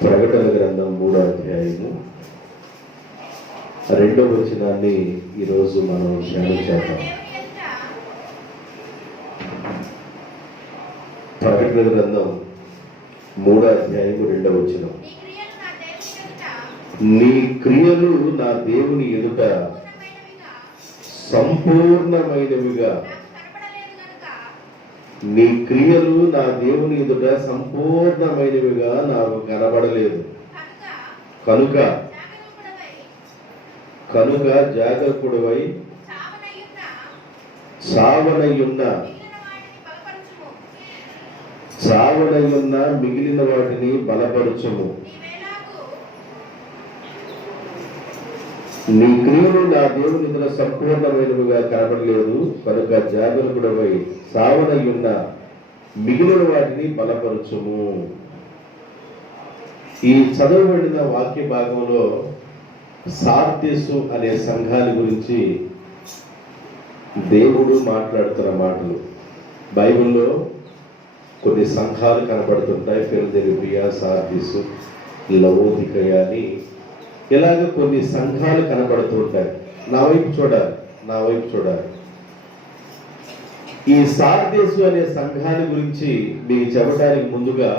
ప్రకటన గ్రంథం 3వ అధ్యాయము 2వ వచనాన్ని ఈరోజు మనం ధ్యానం చేద్దాం. ప్రకటన గ్రంథం 3వ అధ్యాయము 2వ వచనం. నీ క్రియలు నా దేవుని ఎదుట సంపూర్ణమైనవిగా, నీ క్రియలు నా దేవుని ఎదుట సంపూర్ణమైనవిగా నాకు కనబడలేదు కనుక జాగరూకుడవై చావనయున్న మిగిలిన వాటిని బలపరచుము. నీ క్రియలు నా దేవుని ఎదుట సంపూర్ణమైనవిగా కనబడలేదు కనుక జాగరూకుడవై సావనయున్న మిగిలిన వాటిని బలపరచుము. ఈ చదవబడిన వాక్య భాగంలో సార్దీసు అనే సంఘాన్ని గురించి దేవుడు మాట్లాడుతున్న మాటలు. బైబిల్లో కొన్ని సంఘాలు కనబడుతుంటాయి. ఫిలదెల్ఫియా, సార్దీసు, లవోదికయ అని ఇలాగ కొన్ని సంఘాలు కనబడుతుంటాయి. నా వైపు చూడాలి. ఈ సార్దీసు అనే సంఘాన్ని గురించి మీకు చెప్పడానికి ముందుగా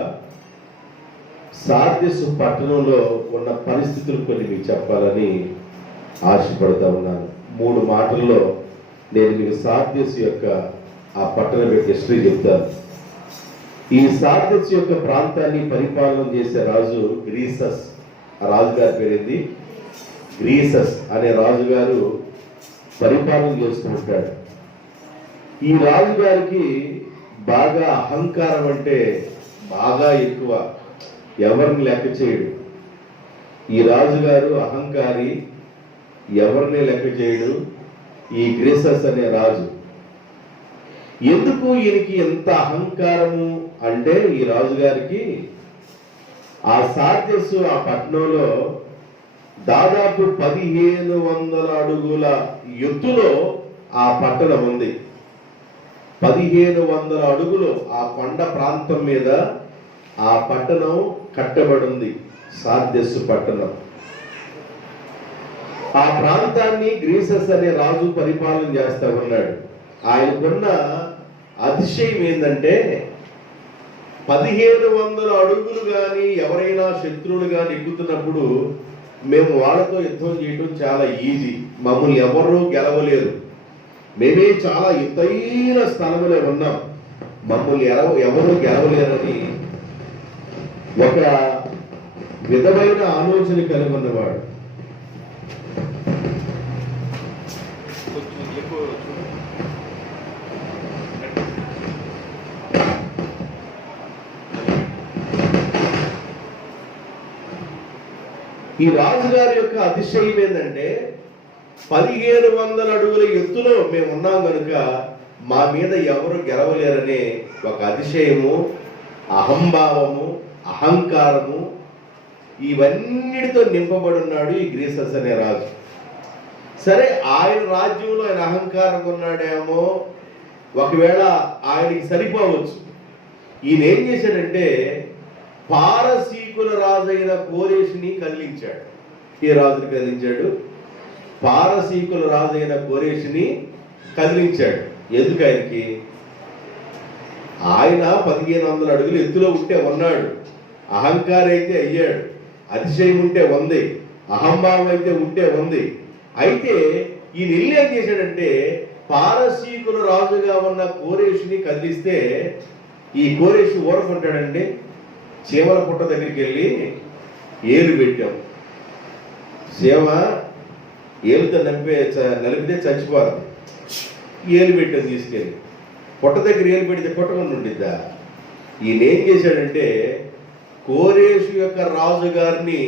సార్దీసు పట్టణంలో ఉన్న పరిస్థితులు కొన్ని మీకు చెప్పాలని ఆశపడుతూ ఉన్నాను. 3 మాటల్లో నేను మీకు సార్దీసు యొక్క ఆ పట్టణం యొక్క హిస్టరీ చెప్తాను. ఈ సార్దీసు యొక్క ప్రాంతాన్ని పరిపాలన చేసే రాజు గ్రీసస్. ఆ రాజుగారి పేరేంది? గ్రీసస్ అనే రాజుగారు పరిపాలన చేస్తూ ఉంటాడు. ఈ రాజుగారికి బాగా అహంకారం అంటే బాగా ఎక్కువ, ఎవరిని లెక్క చేయడు. ఈ రాజుగారు అహంకారి, ఎవరిని లెక్క చేయడు. ఈ గ్రీసస్ అనే రాజు ఎందుకు ఈయనకి ఎంత అహంకారము అంటే, ఈ రాజుగారికి ఆ సార్దీసు ఆ పట్టణంలో దాదాపు 1500 అడుగుల ఎత్తులో ఆ పట్టణం ఉంది. 1500 అడుగులు ఆ కొండ ప్రాంతం మీద ఆ పట్టణం కట్టబడింది. సార్దీసు పట్టణం. ఆ ప్రాంతాన్ని గ్రీసస్ అనే రాజు పరిపాలన చేస్తా ఉన్నాడు. ఆయనకున్న అతిశయం ఏంటంటే, 1500 అడుగులు కానీ ఎవరైనా శత్రువులు కానీ ఎక్కుతున్నప్పుడు మేము వాళ్ళతో యుద్ధం చేయడం చాలా ఈజీ, మమ్మల్ని ఎవరు గెలవలేరు, మేమే చాలా ఎత్తైన స్థలంలో ఉన్నాం, మమ్మల్ని ఎవరు గెలవలేరని ఒక విధమైన ఆలోచన కలిగి ఉన్నవాడు. ఈ రాజుగారి యొక్క అతిశయం ఏంటంటే, 1500 అడుగుల ఎత్తులో మేము ఉన్నాం కనుక మా మీద ఎవరు గెలవలేరనే ఒక అతిశయము, అహంభావము, అహంకారము, ఇవన్నిటితో నింపబడి ఉన్నాడు ఈ గ్రీసస్ అనే రాజు. సరే, ఆయన రాజ్యంలో ఆయన అహంకారంగా ఉన్నాడేమో, ఒకవేళ ఆయనకి సరిపోవచ్చు. ఈయన ఏం చేశాడంటే, పారసీకుల రాజైన కోరేషుని కదిలించాడు. ఏ రాజుని కదిలించాడు? పారసీకుల రాజైన కోరేషుని కదిలించాడు. ఎందుకు? ఆయన 1500 అడుగులు ఎత్తులో ఉంటే ఉన్నాడు, అహంకారం అయితే అయ్యాడు, అతిశయం ఉంటే ఉంది, అహంభావం అయితే ఉంటే ఉంది. అయితే ఈయన ఇల్లు ఏం చేశాడంటే, పారసీకుల రాజుగా ఉన్న కోరేషుని కదిలిస్తే ఈ కోరేషు ఊరకుంటాడండి. చీమల పుట్ట దగ్గరికి వెళ్ళి ఏలు పెట్టాం, చీమ ఏలుతో నలిపితే చచ్చిపోదు, ఏలు పెట్టాం తీసుకెళ్ళి. పుట్ట దగ్గర ఏలు పెడితే కొట్టకుండా ఉండిద్దా? ఈయన ఏం చేశాడంటే, కోరేషు యొక్క రాజుగారిని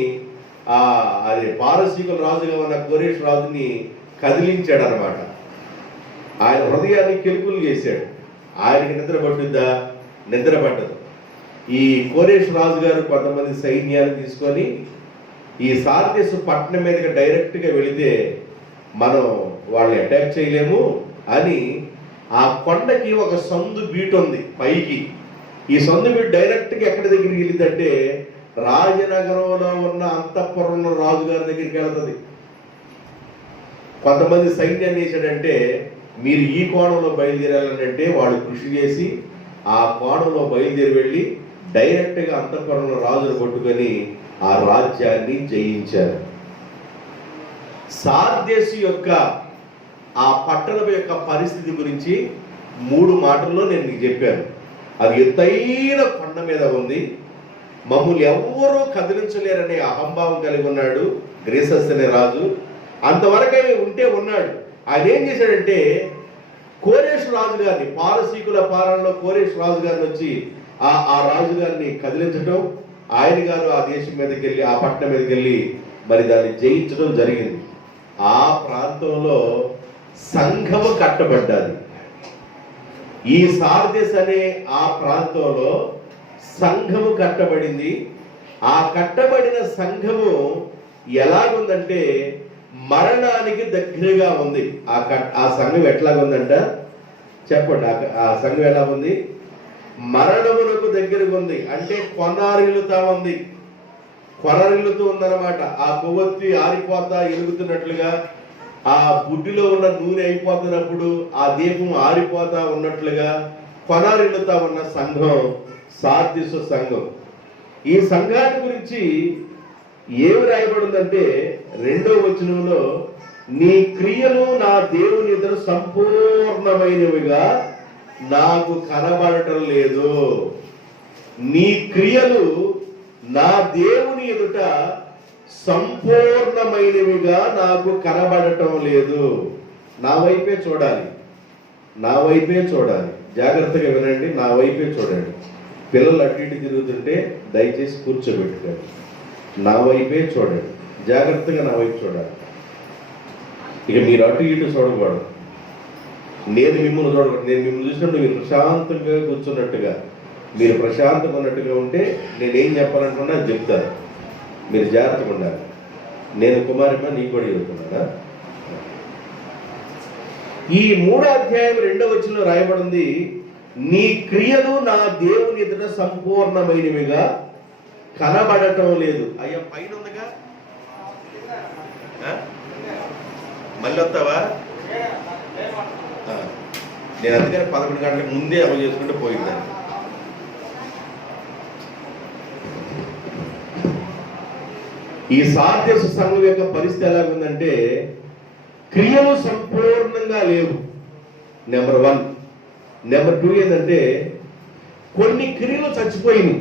అది పారసీకుల రాజుగా ఉన్న కోరేషు రాజుని కదిలించాడు అనమాట. ఆయన హృదయాన్ని కెలుకులు చేశాడు. ఆయనకి నిద్ర పట్టుద్దా? నిద్ర పట్టదు. ఈ కోరేషు రాజు గారు కొంతమంది సైన్యాన్ని తీసుకొని ఈ సార్దీసు పట్టణం మీదకి డైరెక్ట్గా వెళితే మనం వాళ్ళని అటాక్ చేయలేము అని ఆ కొండకి ఒక సందు బీట్ ఉంది పైకి. ఈ సందు బీట్ డైరెక్ట్గా ఎక్కడి దగ్గరికి వెళ్ళిందంటే రాజనగరంలో ఉన్న అంతఃపురంలో రాజుగారి దగ్గరికి వెళ్తుంది. కొంతమంది సైన్యాన్ని వేసాడంటే మీరు ఈ కోణంలో బయలుదేరాలంటే వాడు కృషి చేసి ఆ కోణంలో బయలుదేరి వెళ్ళి డైరెక్ట్గా అంతఃపురంలో రాజును పట్టుకొని ఆ రాజ్యాన్ని జయించారు. సార్దేశు యొక్క ఆ పట్టణం యొక్క పరిస్థితి గురించి 3 మాటల్లో నేను మీకు చెప్పాను. అది ఎత్తైన కొండ మీద ఉంది, మమ్మల్ని ఎవ్వరూ కదిలించలేరనే అహంభావం కలిగి ఉన్నాడు గ్రేసస్ అనే రాజు. అంతవరకే ఉంటే ఉన్నాడు. ఆయన ఏం చేశాడంటే కోరేషు రాజు గారిని, పారసీకుల పాలనలో కోరేషు రాజు గారిని వచ్చి ఆ రాజుగారిని కదిలించడం, ఆయన గారు ఆ దేశం మీదకి వెళ్ళి ఆ పట్టణం మీదకి వెళ్ళి మరి దాన్ని జయించడం జరిగింది. ఆ ప్రాంతంలో సంఘము కట్టబడ్డాది. ఈ సార్దెస్ అనే ఆ ప్రాంతంలో సంఘము కట్టబడింది. ఆ కట్టబడిన సంఘము ఎలాగుందంటే మరణానికి దగ్గరగా ఉంది. ఆ సంఘం ఎట్లాగుందంట చెప్పండి. ఆ సంఘం ఎలా ఉంది? మరణమునకు దగ్గరగా ఉంది. అంటే కొనారిల్లుతా ఉంది, కొనరిల్లుతూ ఉందన్నమాట. ఆ కొవ్వొత్తి ఆరిపోతా ఎలుగుతున్నట్లుగా, ఆ బుడ్డిలో ఉన్న నూనె అయిపోతున్నప్పుడు ఆ దీపం ఆరిపోతా ఉన్నట్లుగా కొనారిల్లుతా ఉన్న సంఘం సార్దీసు సంఘం. ఈ సంఘాన్ని గురించి ఏమి రాయబడిందంటే 2వ వచనంలో, నీ క్రియలు నా దేవుని ఎదుట సంపూర్ణమైనవిగా నాకు కనబడటం లేదు. నీ క్రియలు నా దేవుని ఎదుట సంపూర్ణమైనవిగా నాకు కనబడటం లేదు. నా వైపే చూడాలి, నా వైపే చూడాలి. జాగ్రత్తగా వినండి, నా వైపే చూడండి. పిల్లలు అటు ఇటు తిరుగుతుంటే దయచేసి కూర్చోబెట్టుకోండి. నా వైపే చూడండి, జాగ్రత్తగా నా వైపు చూడాలి. ఇక మీరు అటు ఇటు చూడకూడదు. నేను మిమ్మల్ని చూడకూడదు. నేను మిమ్మల్ని చూసినప్పుడు మీరు ప్రశాంతంగా కూర్చున్నట్టుగా, మీరు ప్రశాంతంగా ఉన్నట్టుగా ఉంటే నేనేం చెప్పాలనుకున్నా అది చెప్తాను. మీరు జాగ్రత్తగా ఉండాలి. నేను కుమారిగా నీకు కూడా చెబుతున్నానా? ఈ 3వ అధ్యాయం 2వ వచనంలో రాయబడింది, నీ క్రియలు నా దేవుని ఎదుట సంపూర్ణమైనవిగా కనబడటం లేదు. అయ్యా పైన ఉందిగా, మళ్ళీ వస్తావా? నేను అందుకని 11 గంటలకు ముందే అమలు చేసుకుంటూ పోయిందాన్ని. ఈ సార్దీసు సంఘం యొక్క పరిస్థితి ఎలాగుందంటే క్రియలు సంపూర్ణంగా లేవు. నెంబర్ 1. నెంబర్ 2 ఏంటంటే కొన్ని క్రియలు చచ్చిపోయినాయి,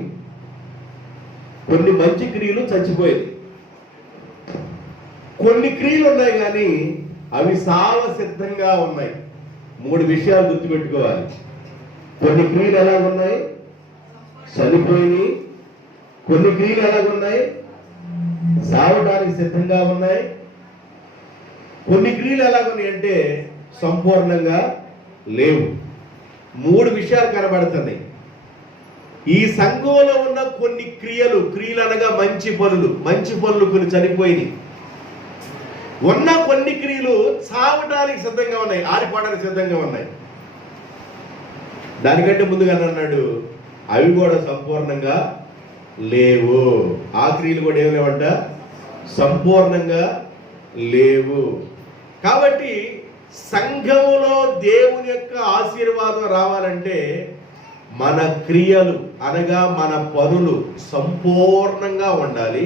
కొన్ని మంచి క్రియలు చచ్చిపోయింది. కొన్ని క్రియలు ఉన్నాయి కానీ అవి సావ సిద్ధంగా ఉన్నాయి. 3 విషయాలు గుర్తుపెట్టుకోవాలి. కొన్ని క్రియలు ఎలాగున్నాయి? చనిపోయినాయి. కొన్ని క్రియలు ఎలాగున్నాయి? సావడానికి సిద్ధంగా ఉన్నాయి. కొన్ని క్రియలు ఎలాగున్నాయి అంటే సంపూర్ణంగా లేవు. 3 విషయాలు కనబడుతున్నాయి. ఈ సంఘంలో ఉన్న కొన్ని క్రియలు అనగా మంచి పనులు కొన్ని చనిపోయినాయి. ఉన్న కొన్ని క్రియలు చావడానికి సిద్ధంగా ఉన్నాయి, ఆరిపోవడానికి సిద్ధంగా ఉన్నాయి. దానికంటే ముందుగా అన్నాడు అవి కూడా సంపూర్ణంగా లేవు. ఆ క్రియలు కూడా ఏం లేవంట, సంపూర్ణంగా లేవు. కాబట్టి సంఘములో దేవుని యొక్క ఆశీర్వాదం రావాలంటే మన క్రియలు అనగా మన పనులు సంపూర్ణంగా ఉండాలి.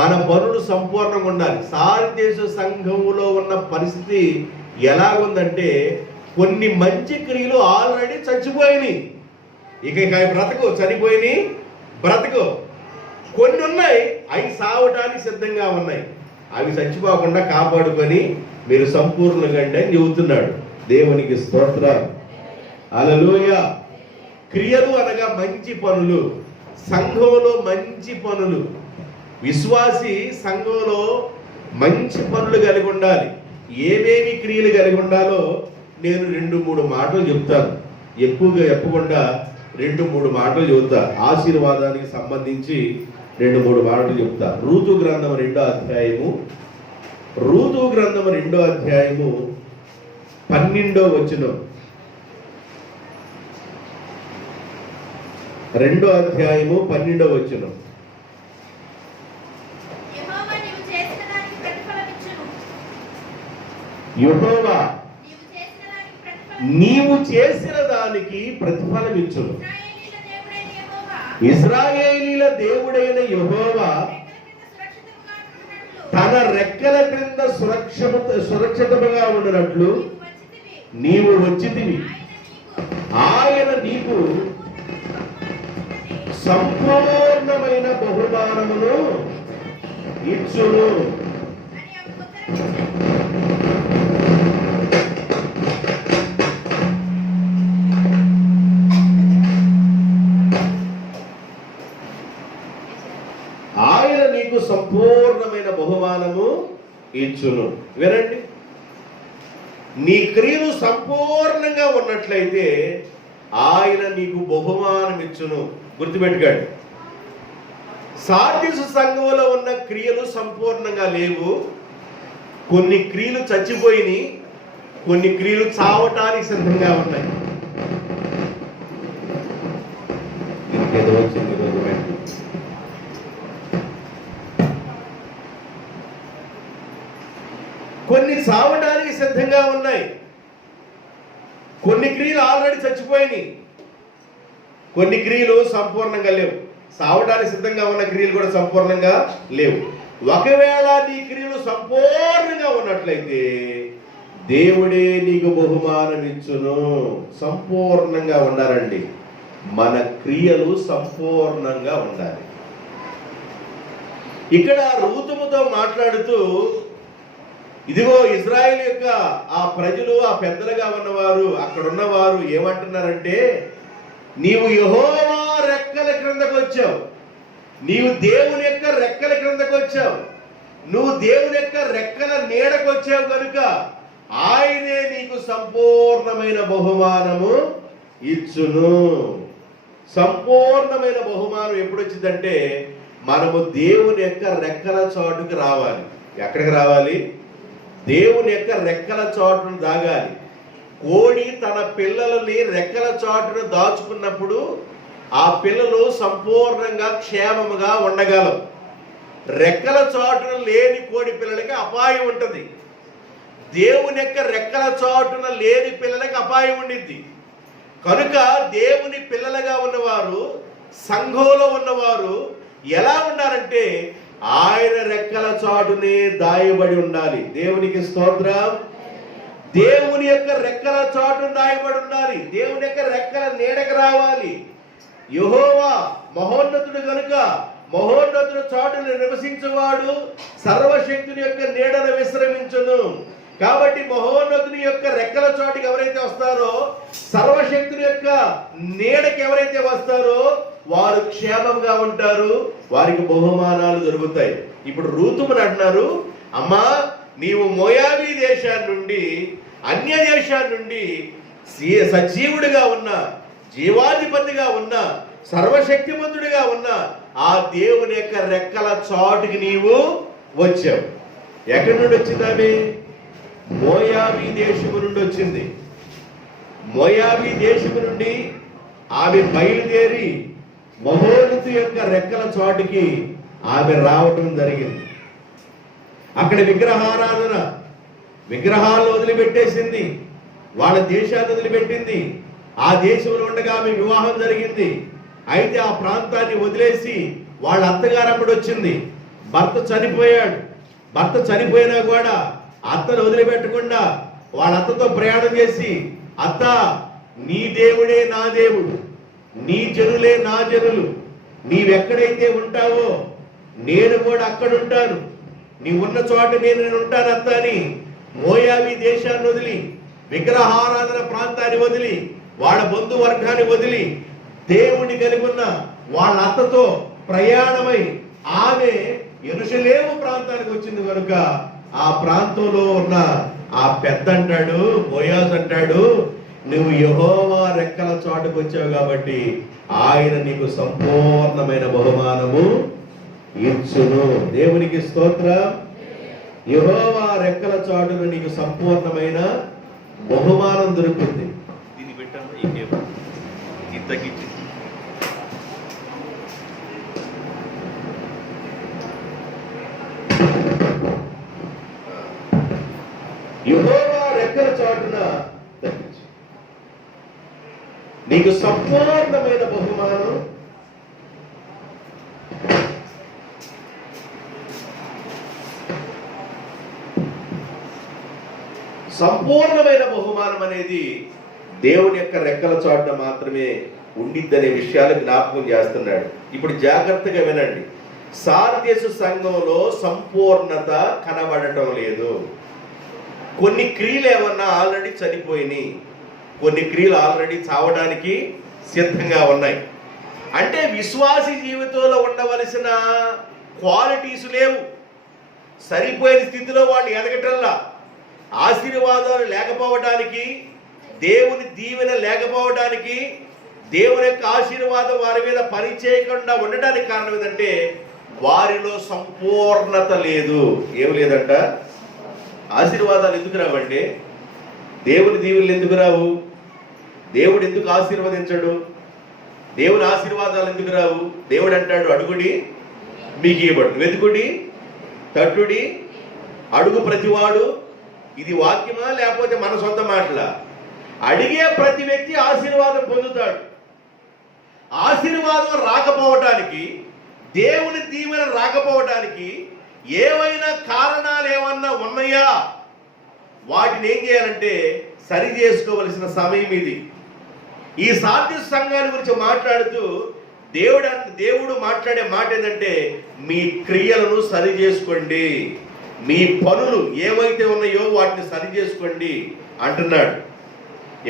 మన పనులు సంపూర్ణంగా ఉండాలి. సార్దీసు సంఘములో ఉన్న పరిస్థితి ఎలాగుందంటే కొన్ని మంచి క్రియలు ఆల్రెడీ చచ్చిపోయినాయి. ఇక బ్రతకు, చనిపోయినాయి బ్రతకు. కొన్ని ఉన్నాయి, అవి సావటానికి సిద్ధంగా ఉన్నాయి. అవి చచ్చిపోకుండా కాపాడుకొని మీరు సంపూర్ణంగా అని చెబుతున్నాడు. దేవునికి స్తోత్రం, హల్లెలూయా. క్రియలు అనగా మంచి పనులు, సంఘంలో మంచి పనులు. విశ్వాసి సంఘంలో మంచి పనులు కలిగి ఉండాలి. ఏమేమి క్రియలు కలిగి ఉండాలో నేను 2-3 మాటలు చెప్తాను. ఎక్కువగా చెప్పకుండా 2-3 మాటలు చెబుతా. ఆశీర్వాదానికి సంబంధించి 2-3 మాటలు చెప్తా. రూతు గ్రంథం 2వ అధ్యాయము 12వ వచనం. 2వ అధ్యాయము 12వ వచనం. యెహోవా నీవు చేసిన దానికి ప్రతిఫలం ఇచ్చును. ఇశ్రాయేలీల దేవుడైన యెహోవా తన రెక్కల క్రింద సురక్షితముగా ఉండినట్లు నీవు వచ్చితివి. ఆయన నీకు సంపూర్ణమైన బహుమానమును ఇచ్చును. ఆయన నీకు సంపూర్ణమైన బహుమానము ఇచ్చును. వినండి, నీ క్రియలు సంపూర్ణంగా ఉన్నట్లయితే ఆయన నీకు బహుమానం ఇచ్చును. గుర్తుపెట్టుకోండి, సార్దీసు సంఘంలో ఉన్న క్రియలు సంపూర్ణంగా లేవు. కొన్ని క్రియలు చచ్చిపోయినాయి, కొన్ని క్రియలు చావటానికి సిద్ధంగా ఉన్నాయి. ఇంకేదో వచ్చింది ఈరోజు. కొన్ని చావడానికి సిద్ధంగా ఉన్నాయి, కొన్ని క్రియలు ఆల్రెడీ చచ్చిపోయినాయి, కొన్ని క్రియలు సంపూర్ణంగా లేవు. చావడానికి సిద్ధంగా ఉన్న క్రియలు కూడా సంపూర్ణంగా లేవు. ఒకవేళ నీ క్రియలు సంపూర్ణంగా ఉన్నట్లయితే దేవుడే నీకు బహుమానం ఇచ్చును. సంపూర్ణంగా ఉండాలండి, మన క్రియలు సంపూర్ణంగా ఉండాలి. ఇక్కడ రూతుముతో మాట్లాడుతూ, ఇదిగో ఇజ్రాయేల్ యొక్క ఆ ప్రజలు, ఆ పెద్దలుగా ఉన్నవారు, అక్కడ ఉన్నవారు ఏమంటున్నారంటే, నీవు యెహోవా రెక్కల క్రిందకు వచ్చావు, నీవు దేవుని యొక్క రెక్కల క్రిందకు వచ్చావు, నువ్వు దేవుని యొక్క రెక్కల నీడకు వచ్చావు కనుక ఆయనే నీకు సంపూర్ణమైన బహుమానము ఇచ్చును. సంపూర్ణమైన బహుమానం ఎప్పుడు వచ్చిందంటే, మనము దేవుని యొక్క రెక్కల చాటుకు రావాలి. ఎక్కడికి రావాలి? దేవుని యొక్క రెక్కల చాటును దాగాలి. కోడి తన పిల్లలని రెక్కల చాటును దాచుకున్నప్పుడు ఆ పిల్లలు సంపూర్ణంగా క్షేమముగా ఉండగలవు. రెక్కల చాటున లేని కోడి పిల్లలకి అపాయం ఉంటుంది. దేవుని యొక్క రెక్కల చాటున లేని పిల్లలకి అపాయం ఉండిద్ది. కనుక దేవుని పిల్లలుగా ఉన్నవారు, సంఘంలో ఉన్నవారు ఎలా ఉన్నారంటే ఆయన రెక్కల చాటునే దాయబడి ఉండాలి. దేవునికి స్తోత్రం. దేవుని యొక్క రెక్కల చాటును దాయబడి ఉండాలి. దేవుని యొక్క రెక్కల నీడకు రావాలి. యెహోవా మహోన్నతుడు కనుక మహోన్నతుడు చాటును నివసించువాడు సర్వశక్తుని యొక్క నీడను విశ్రమించును. కాబట్టి మహోన్నతుని యొక్క రెక్కల చాటుకి ఎవరైతే వస్తారో, సర్వశక్తుని యొక్క నీడకి ఎవరైతే వస్తారో వారు క్షేమంగా ఉంటారు, వారికి బహుమానాలు దొరుకుతాయి. ఇప్పుడు రూతుమని అంటున్నారు, అమ్మా నీవు మోయాబీ దేశాన్ని నుండి, అన్య దేశాన్ని నుండి సజీవుడిగా ఉన్న, జీవాధిపతిగా ఉన్న, సర్వశక్తిమంతుడిగా ఉన్న ఆ దేవుని యొక్క రెక్కల చాటుకి నీవు వచ్చావు. ఎక్కడి నుండి వచ్చిందామె? మోయాబీ దేశము నుండి వచ్చింది. మోయాబీ దేశము నుండి ఆమె బయలుదేరి మహోన్నతు యొక్క రెక్కల చాటుకి ఆమె రావటం జరిగింది. అక్కడ విగ్రహారాధన, విగ్రహాలను వదిలిపెట్టేసింది, వాళ్ళ దేశాన్ని వదిలిపెట్టింది. ఆ దేశంలో ఉండగా ఆమె వివాహం జరిగింది. అయితే ఆ ప్రాంతాన్ని వదిలేసి వాళ్ళ అత్తగారు అప్పుడు వచ్చింది. భర్త చనిపోయాడు. భర్త చనిపోయినా కూడా అత్తను వదిలిపెట్టకుండా వాళ్ళ అత్తతో ప్రయాణం చేసి, అత్త నీ దేవుడే నా దేవుడు, నీ జనులే నా జనులు, నీవెక్కడైతే ఉంటావో నేను కూడా అక్కడ ఉంటాను, నీ ఉన్న చోట నేను ఉంటాను అత్త అని మోయాబీ దేశాన్ని వదిలి, విగ్రహారాధన ప్రాంతాన్ని వదిలి, వాళ్ళ బంధువర్గాన్ని వదిలి, దేవుని కలిగి ఉన్న వాళ్ళ అత్తతో ప్రయాణమై ఆమె యెరూషలేము ప్రాంతానికి వచ్చింది. కనుక ఆ ప్రాంతంలో ఉన్న ఆ పెద్ద అంటాడు, బోయాజు అంటాడు, నువ్వు యెహోవా రెక్కల చాటుకు వచ్చావు కాబట్టి ఆయన నీకు సంపూర్ణమైన బహుమానము ఇచ్చును. దేవునికి స్తోత్రం. యెహోవా రెక్కల చాటును నీకు సంపూర్ణమైన బహుమానం దొరుకుతుంది. దీన్ని పెట్టాను, ఈ కేబుల్ ఇది తగ్గించి యెహోవా రెక్కల చాటున తప్పించు. నీకు సంపూర్ణమైన బహుమానం సంపూర్ణమైన బహుమానం అనేది దేవుని యొక్క రెక్కల చాటున మాత్రమే ఉండిద్దనే విషయాలు జ్ఞాపకం చేస్తున్నాడు. ఇప్పుడు జాగ్రత్తగా వినండి. సార్దేశు సంఘంలో సంపూర్ణత కనబడటం లేదు. కొన్ని క్రియలు ఏమన్నా ఆల్రెడీ చనిపోయినాయి, కొన్ని క్రియలు ఆల్రెడీ చావడానికి సిద్ధంగా ఉన్నాయి. అంటే విశ్వాసి జీవితంలో ఉండవలసిన క్వాలిటీస్ లేవు. సరిపోయిన స్థితిలో వాళ్ళు ఎదగటల్లా, ఆశీర్వాదాలు లేకపోవడానికి, దేవుని దీవెన లేకపోవడానికి, దేవుని యొక్క ఆశీర్వాదం వారి మీద పని చేయకుండా ఉండడానికి కారణం ఏంటంటే వారిలో సంపూర్ణత లేదు. ఏమి లేదంట. ఆశీర్వాదాలు ఎందుకు రావండి? దేవుని దీవెనలు ఎందుకు రావు? దేవుడు ఎందుకు ఆశీర్వదించడు? దేవుని ఆశీర్వాదాలు ఎందుకు రావు? దేవుడు అంటాడు, అడుగుడి మీకు ఇవ్వబడు, వెతుకుడి తట్టుడి, అడుగు ప్రతివాడు. ఇది వాక్యమా లేకపోతే మన సొంత మాటలా? అడిగే ప్రతి వ్యక్తి ఆశీర్వాదం పొందుతాడు. ఆశీర్వాదం రాకపోవటానికి, దేవుని దీవెన రాకపోవటానికి ఏవైనా కారణాలు ఏమన్నా ఉన్నాయా? వాటిని ఏం చేయాలంటే సరి చేసుకోవలసిన సమయం ఇది. ఈ సార్దేశు సంఘాన్ని గురించి మాట్లాడుతూ దేవుడు మాట్లాడే మాట ఏంటంటే, మీ క్రియలను సరి చేసుకోండి, మీ పనులు ఏవైతే ఉన్నాయో వాటిని సరి చేసుకోండి అంటున్నాడు.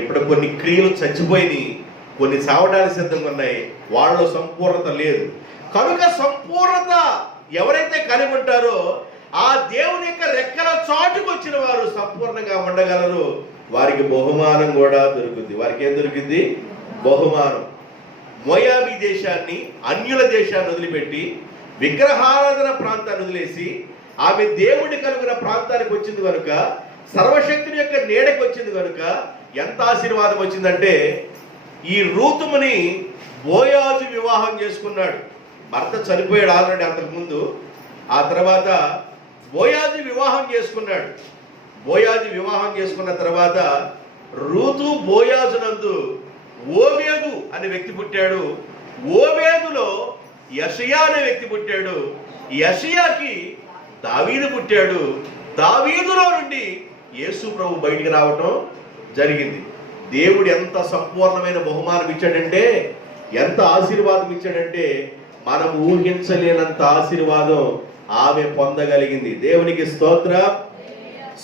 ఇప్పుడు కొన్ని క్రియలు చచ్చిపోయినాయి, కొన్ని చావడానికి సిద్ధంగా ఉన్నాయి, వాళ్ళలో సంపూర్ణత లేదు. కనుక సంపూర్ణత ఎవరైతే కలిగి ఉంటారో ఆ దేవుని యొక్క రెక్కల చాటుకు వచ్చిన వారు సంపూర్ణంగా ఉండగలరు. వారికి బహుమానం కూడా దొరుకుతుంది. వారికి ఏం దొరికింది? బహుమానం. మోయాబీ దేశాన్ని, అన్యుల దేశాన్ని వదిలిపెట్టి విగ్రహారాధన ప్రాంతాన్ని వదిలేసి ఆమె దేవుడి కలిగిన ప్రాంతానికి వచ్చింది కనుక, సర్వశక్తుని యొక్క నీడకి వచ్చింది కనుక ఎంత ఆశీర్వాదం వచ్చిందంటే, ఈ రూతుముని బోయాజు వివాహం చేసుకున్నాడు. భర్త చనిపోయాడు ఆల్రెడీ అంతకుముందు. ఆ తర్వాత బోయాజు వివాహం చేసుకున్నాడు. బోయాజు వివాహం చేసుకున్న తర్వాత రూతు బోయాజునందు ఓబేదు అనే వ్యక్తి పుట్టాడు. ఓబేదులో యెషయా అనే వ్యక్తి పుట్టాడు. యెషయాకి దావీదు పుట్టాడు. దావీదులో నుండి యేసు ప్రభు బయటికి రావటం జరిగింది. దేవుడు ఎంత సంపూర్ణమైన బహుమానం ఇచ్చాడంటే, ఎంత ఆశీర్వాదం ఇచ్చాడంటే, మనం ఊహించలేనంత ఆశీర్వాదం ఆమె పొందగలిగింది. దేవునికి స్తోత్రం.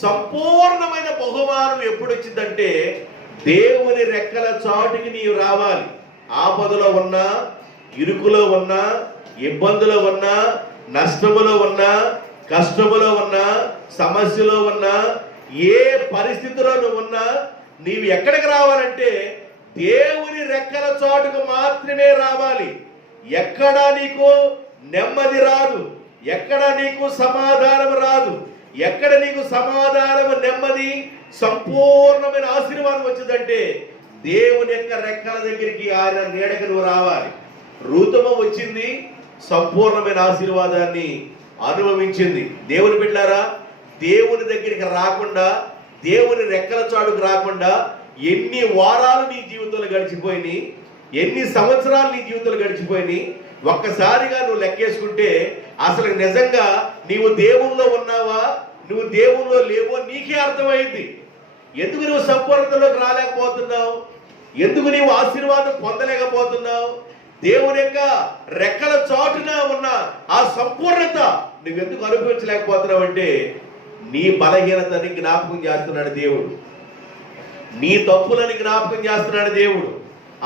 సంపూర్ణమైన బహుమానం ఎప్పుడు వచ్చిందంటే, దేవుని రెక్కల చాటుకి నీవు రావాలి. ఆపదలో ఉన్నా, ఇరుకులో ఉన్నా, ఇబ్బందులో ఉన్నా, నష్టములో ఉన్నా, కష్టములో ఉన్నా, సమస్యలో ఉన్నా, ఏ పరిస్థితిలో నువ్వు ఉన్నా, నీవు ఎక్కడికి రావాలంటే దేవుని రెక్కల చాటుకు మాత్రమే రావాలి. ఎక్కడ నీకు నెమ్మది రాదు, ఎక్కడ నీకు సమాధానం రాదు, ఎక్కడ నీకు సమాధానం, నెమ్మది, సంపూర్ణమైన ఆశీర్వాదం వచ్చిందంటే దేవుని యొక్క రెక్కల దగ్గరికి, ఆయన నీడకు నువ్వు రావాలి. ఋతుమ వచ్చింది, సంపూర్ణమైన ఆశీర్వాదాన్ని అనుభవించింది. దేవుని బిడ్డలారా, దేవుని దగ్గరికి రాకుండా, దేవుని రెక్కల చాటుకు రాకుండా ఎన్ని వారాలు నీ జీవితంలో గడిచిపోయినాయి, ఎన్ని సంవత్సరాలు నీ జీవితంలో గడిచిపోయినాయి, ఒక్కసారిగా నువ్వు లెక్కేసుకుంటే అసలు నిజంగా నీవు దేవుల్లో ఉన్నావా, నువ్వు దేవుల్లో లేవో నీకే అర్థమైంది. ఎందుకు నువ్వు సంపూర్ణతలోకి రాలేకపోతున్నావు? ఎందుకు నీవు ఆశీర్వాదం పొందలేకపోతున్నావు? దేవుని యొక్క రెక్కల చాటున ఉన్న ఆ సంపూర్ణత నువ్వెందుకు అనుభవించలేకపోతున్నావు అంటే, నీ బలహీనతని జ్ఞాపకం చేస్తున్నాడు దేవుడు, నీ తప్పులని జ్ఞాపకం చేస్తున్నాడు దేవుడు.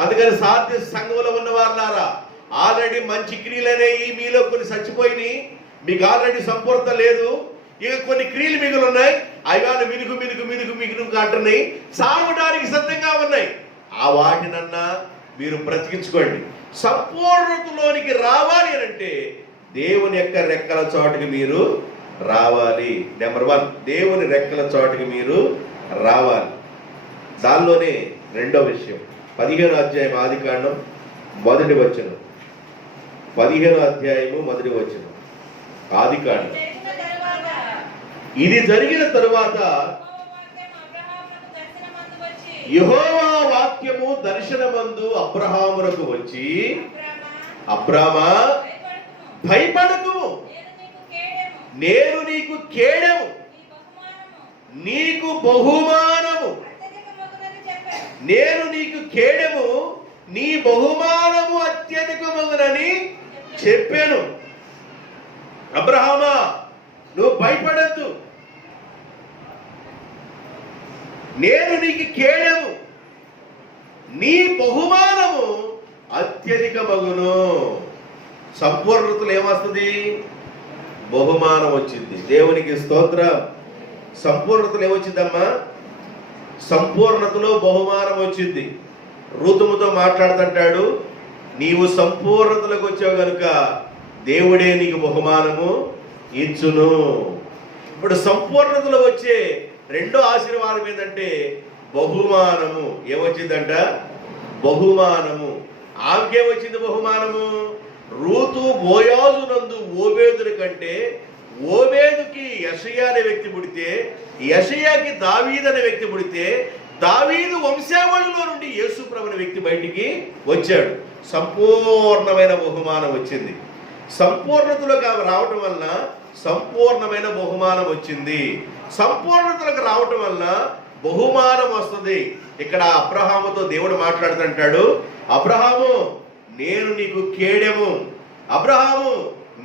అందుకని సార్దేశు సంఘంలో ఉన్న వారులారా, ఆల్రెడీ మంచి క్రియలు అనేవి మీలో కొన్ని చచ్చిపోయినాయి, మీకు ఆల్రెడీ సంపూర్ణత లేదు. ఇక కొన్ని క్రియలు మిగులు ఉన్నాయి, అవి మినుకు మినుకు మినుకు మినుకు అంటున్నాయి, సాగడానికి సిద్ధంగా ఉన్నాయి. ఆ వాటినన్నా మీరు బ్రతికించుకోండి. సంపూర్ణతలోనికి రావాలి అంటే దేవుని యొక్క రెక్కల చాటుకి మీరు రావాలి. నెంబర్ 1, దేవుని రెక్కల చాటుకి మీరు రావాలి. దానిలోనే రెండో విషయం, 15వ అధ్యాయం ఆదికాండం 1వ వచనం. 15వ అధ్యాయము 1వ వచనం. ఆదికాండం ఇది జరిగిన తరువాత యెహోవా వాక్యము దర్శనమందు అబ్రహామునకు వచ్చి, అబ్రామా భయపడకుము, నేను నీకు కేడెము, నీకు బహుమానము, నేను నీకు కేడెము, నీ బహుమానము అత్యధికమగునని చెప్పాను. అబ్రహామా, నువ్వు భయపడద్దు, నేను నీకు కేడెము, నీ బహుమానము అత్యధికమగును. సంపూర్ణతలు ఏమొస్తుంది? బహుమానం వచ్చింది. దేవునికి స్తోత్రం. సంపూర్ణతలు ఏమొచ్చిందమ్మా? సంపూర్ణతలో బహుమానం వచ్చింది. ఋతుముతో మాట్లాడుతుంటాడు, నీవు సంపూర్ణతలకు వచ్చావు కనుక దేవుడే నీకు బహుమానము ఇచ్చును. ఇప్పుడు సంపూర్ణతలో వచ్చే రెండో ఆశీర్వాదం ఏంటంటే బహుమానము. ఏమొచ్చిందంట? బహుమానము. ఆమెకేమొచ్చింది బహుమానము? రూతు బోయాజునందు ఓబేదుని కంటే ఓబేదుకి యెషయా అనే వ్యక్తి పుడితే, యెషయాకి దావీదు అనే వ్యక్తి పుడితే, దావీదు వంశావళిలో నుండి యేసు ప్రభు అనే వ్యక్తి బయటికి వచ్చాడు. సంపూర్ణమైన బహుమానం వచ్చింది. సంపూర్ణతలోకి రావటం వలన సంపూర్ణమైన బహుమానం వచ్చింది. సంపూర్ణతలకు రావటం వలన బహుమానం వస్తుంది. ఇక్కడ అబ్రహాముతో దేవుడు మాట్లాడుతుంటాడు, అబ్రహాము నేను నీకు కేడెము, అబ్రహాము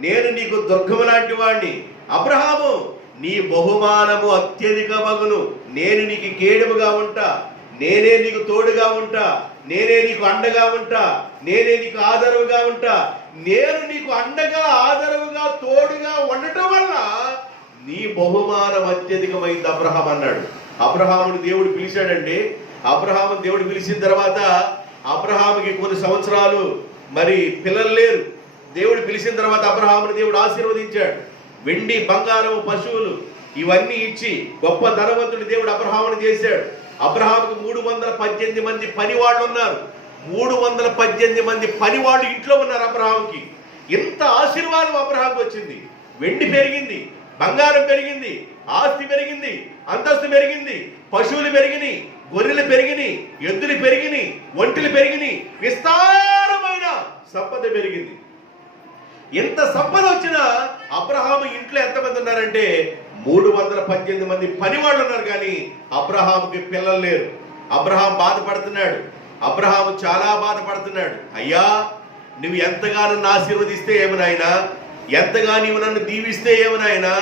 నేను నీకు దుర్గము లాంటి వాడిని, అబ్రహాము నీ బహుమానము అత్యధికమగును, నేను నీకు కేడెముగా ఉంటా, నేనే నీకు తోడుగా ఉంటా, నేనే నీకు అండగా ఉంటా, నేనే నీకు ఆదరవుగా ఉంటా. నేను నీకు అండగా ఆదరవుగా తోడుగా ఉండటం వల్ల నీ బహుమానం అత్యధికమైంది అబ్రహాం అన్నాడు. అబ్రహాముని దేవుడు పిలిచాడండి. అబ్రహాముని దేవుడు పిలిచిన తర్వాత అబ్రహాముకి కొన్ని సంవత్సరాలు మరి పిల్లలు లేరు. దేవుడు పిలిచిన తర్వాత అబ్రహాముని దేవుడు ఆశీర్వదించాడు. వెండి, బంగారం, పశువులు ఇవన్నీ ఇచ్చి గొప్ప ధనవంతుడి దేవుడు అబ్రహాముని చేశాడు. అబ్రహాముకు 318 మంది పనివాళ్ళు ఉన్నారు. 318 మంది పనివాళ్ళు ఇంట్లో ఉన్నారు అబ్రహాముకి. ఇంత ఆశీర్వాదం అబ్రహాముకి వచ్చింది. వెండి పెరిగింది, బంగారం పెరిగింది, ఆస్తి పెరిగింది, అంతస్తు పెరిగింది, పశువులు పెరిగినాయి, గొర్రెలు పెరిగినాయి, ఎద్దులు పెరిగినాయి, ఒంటెలు పెరిగినాయి, విస్తారమైన సంపద పెరిగింది. ఎంత సంపద వచ్చినా అబ్రహాము ఇంట్లో ఎంతమంది ఉన్నారంటే 318 మంది పనివాళ్ళు ఉన్నారు, కానీ అబ్రహాముకి పిల్లలు లేరు. అబ్రహాం బాధపడుతున్నాడు. అబ్రహాము చాలా బాధపడుతున్నాడు. అయ్యా, నువ్వు ఎంతగా నన్ను ఆశీర్వదిస్తే ఏమనాయనా, ఎంతగా నీవు నన్ను దీవిస్తే ఏమనాయనా,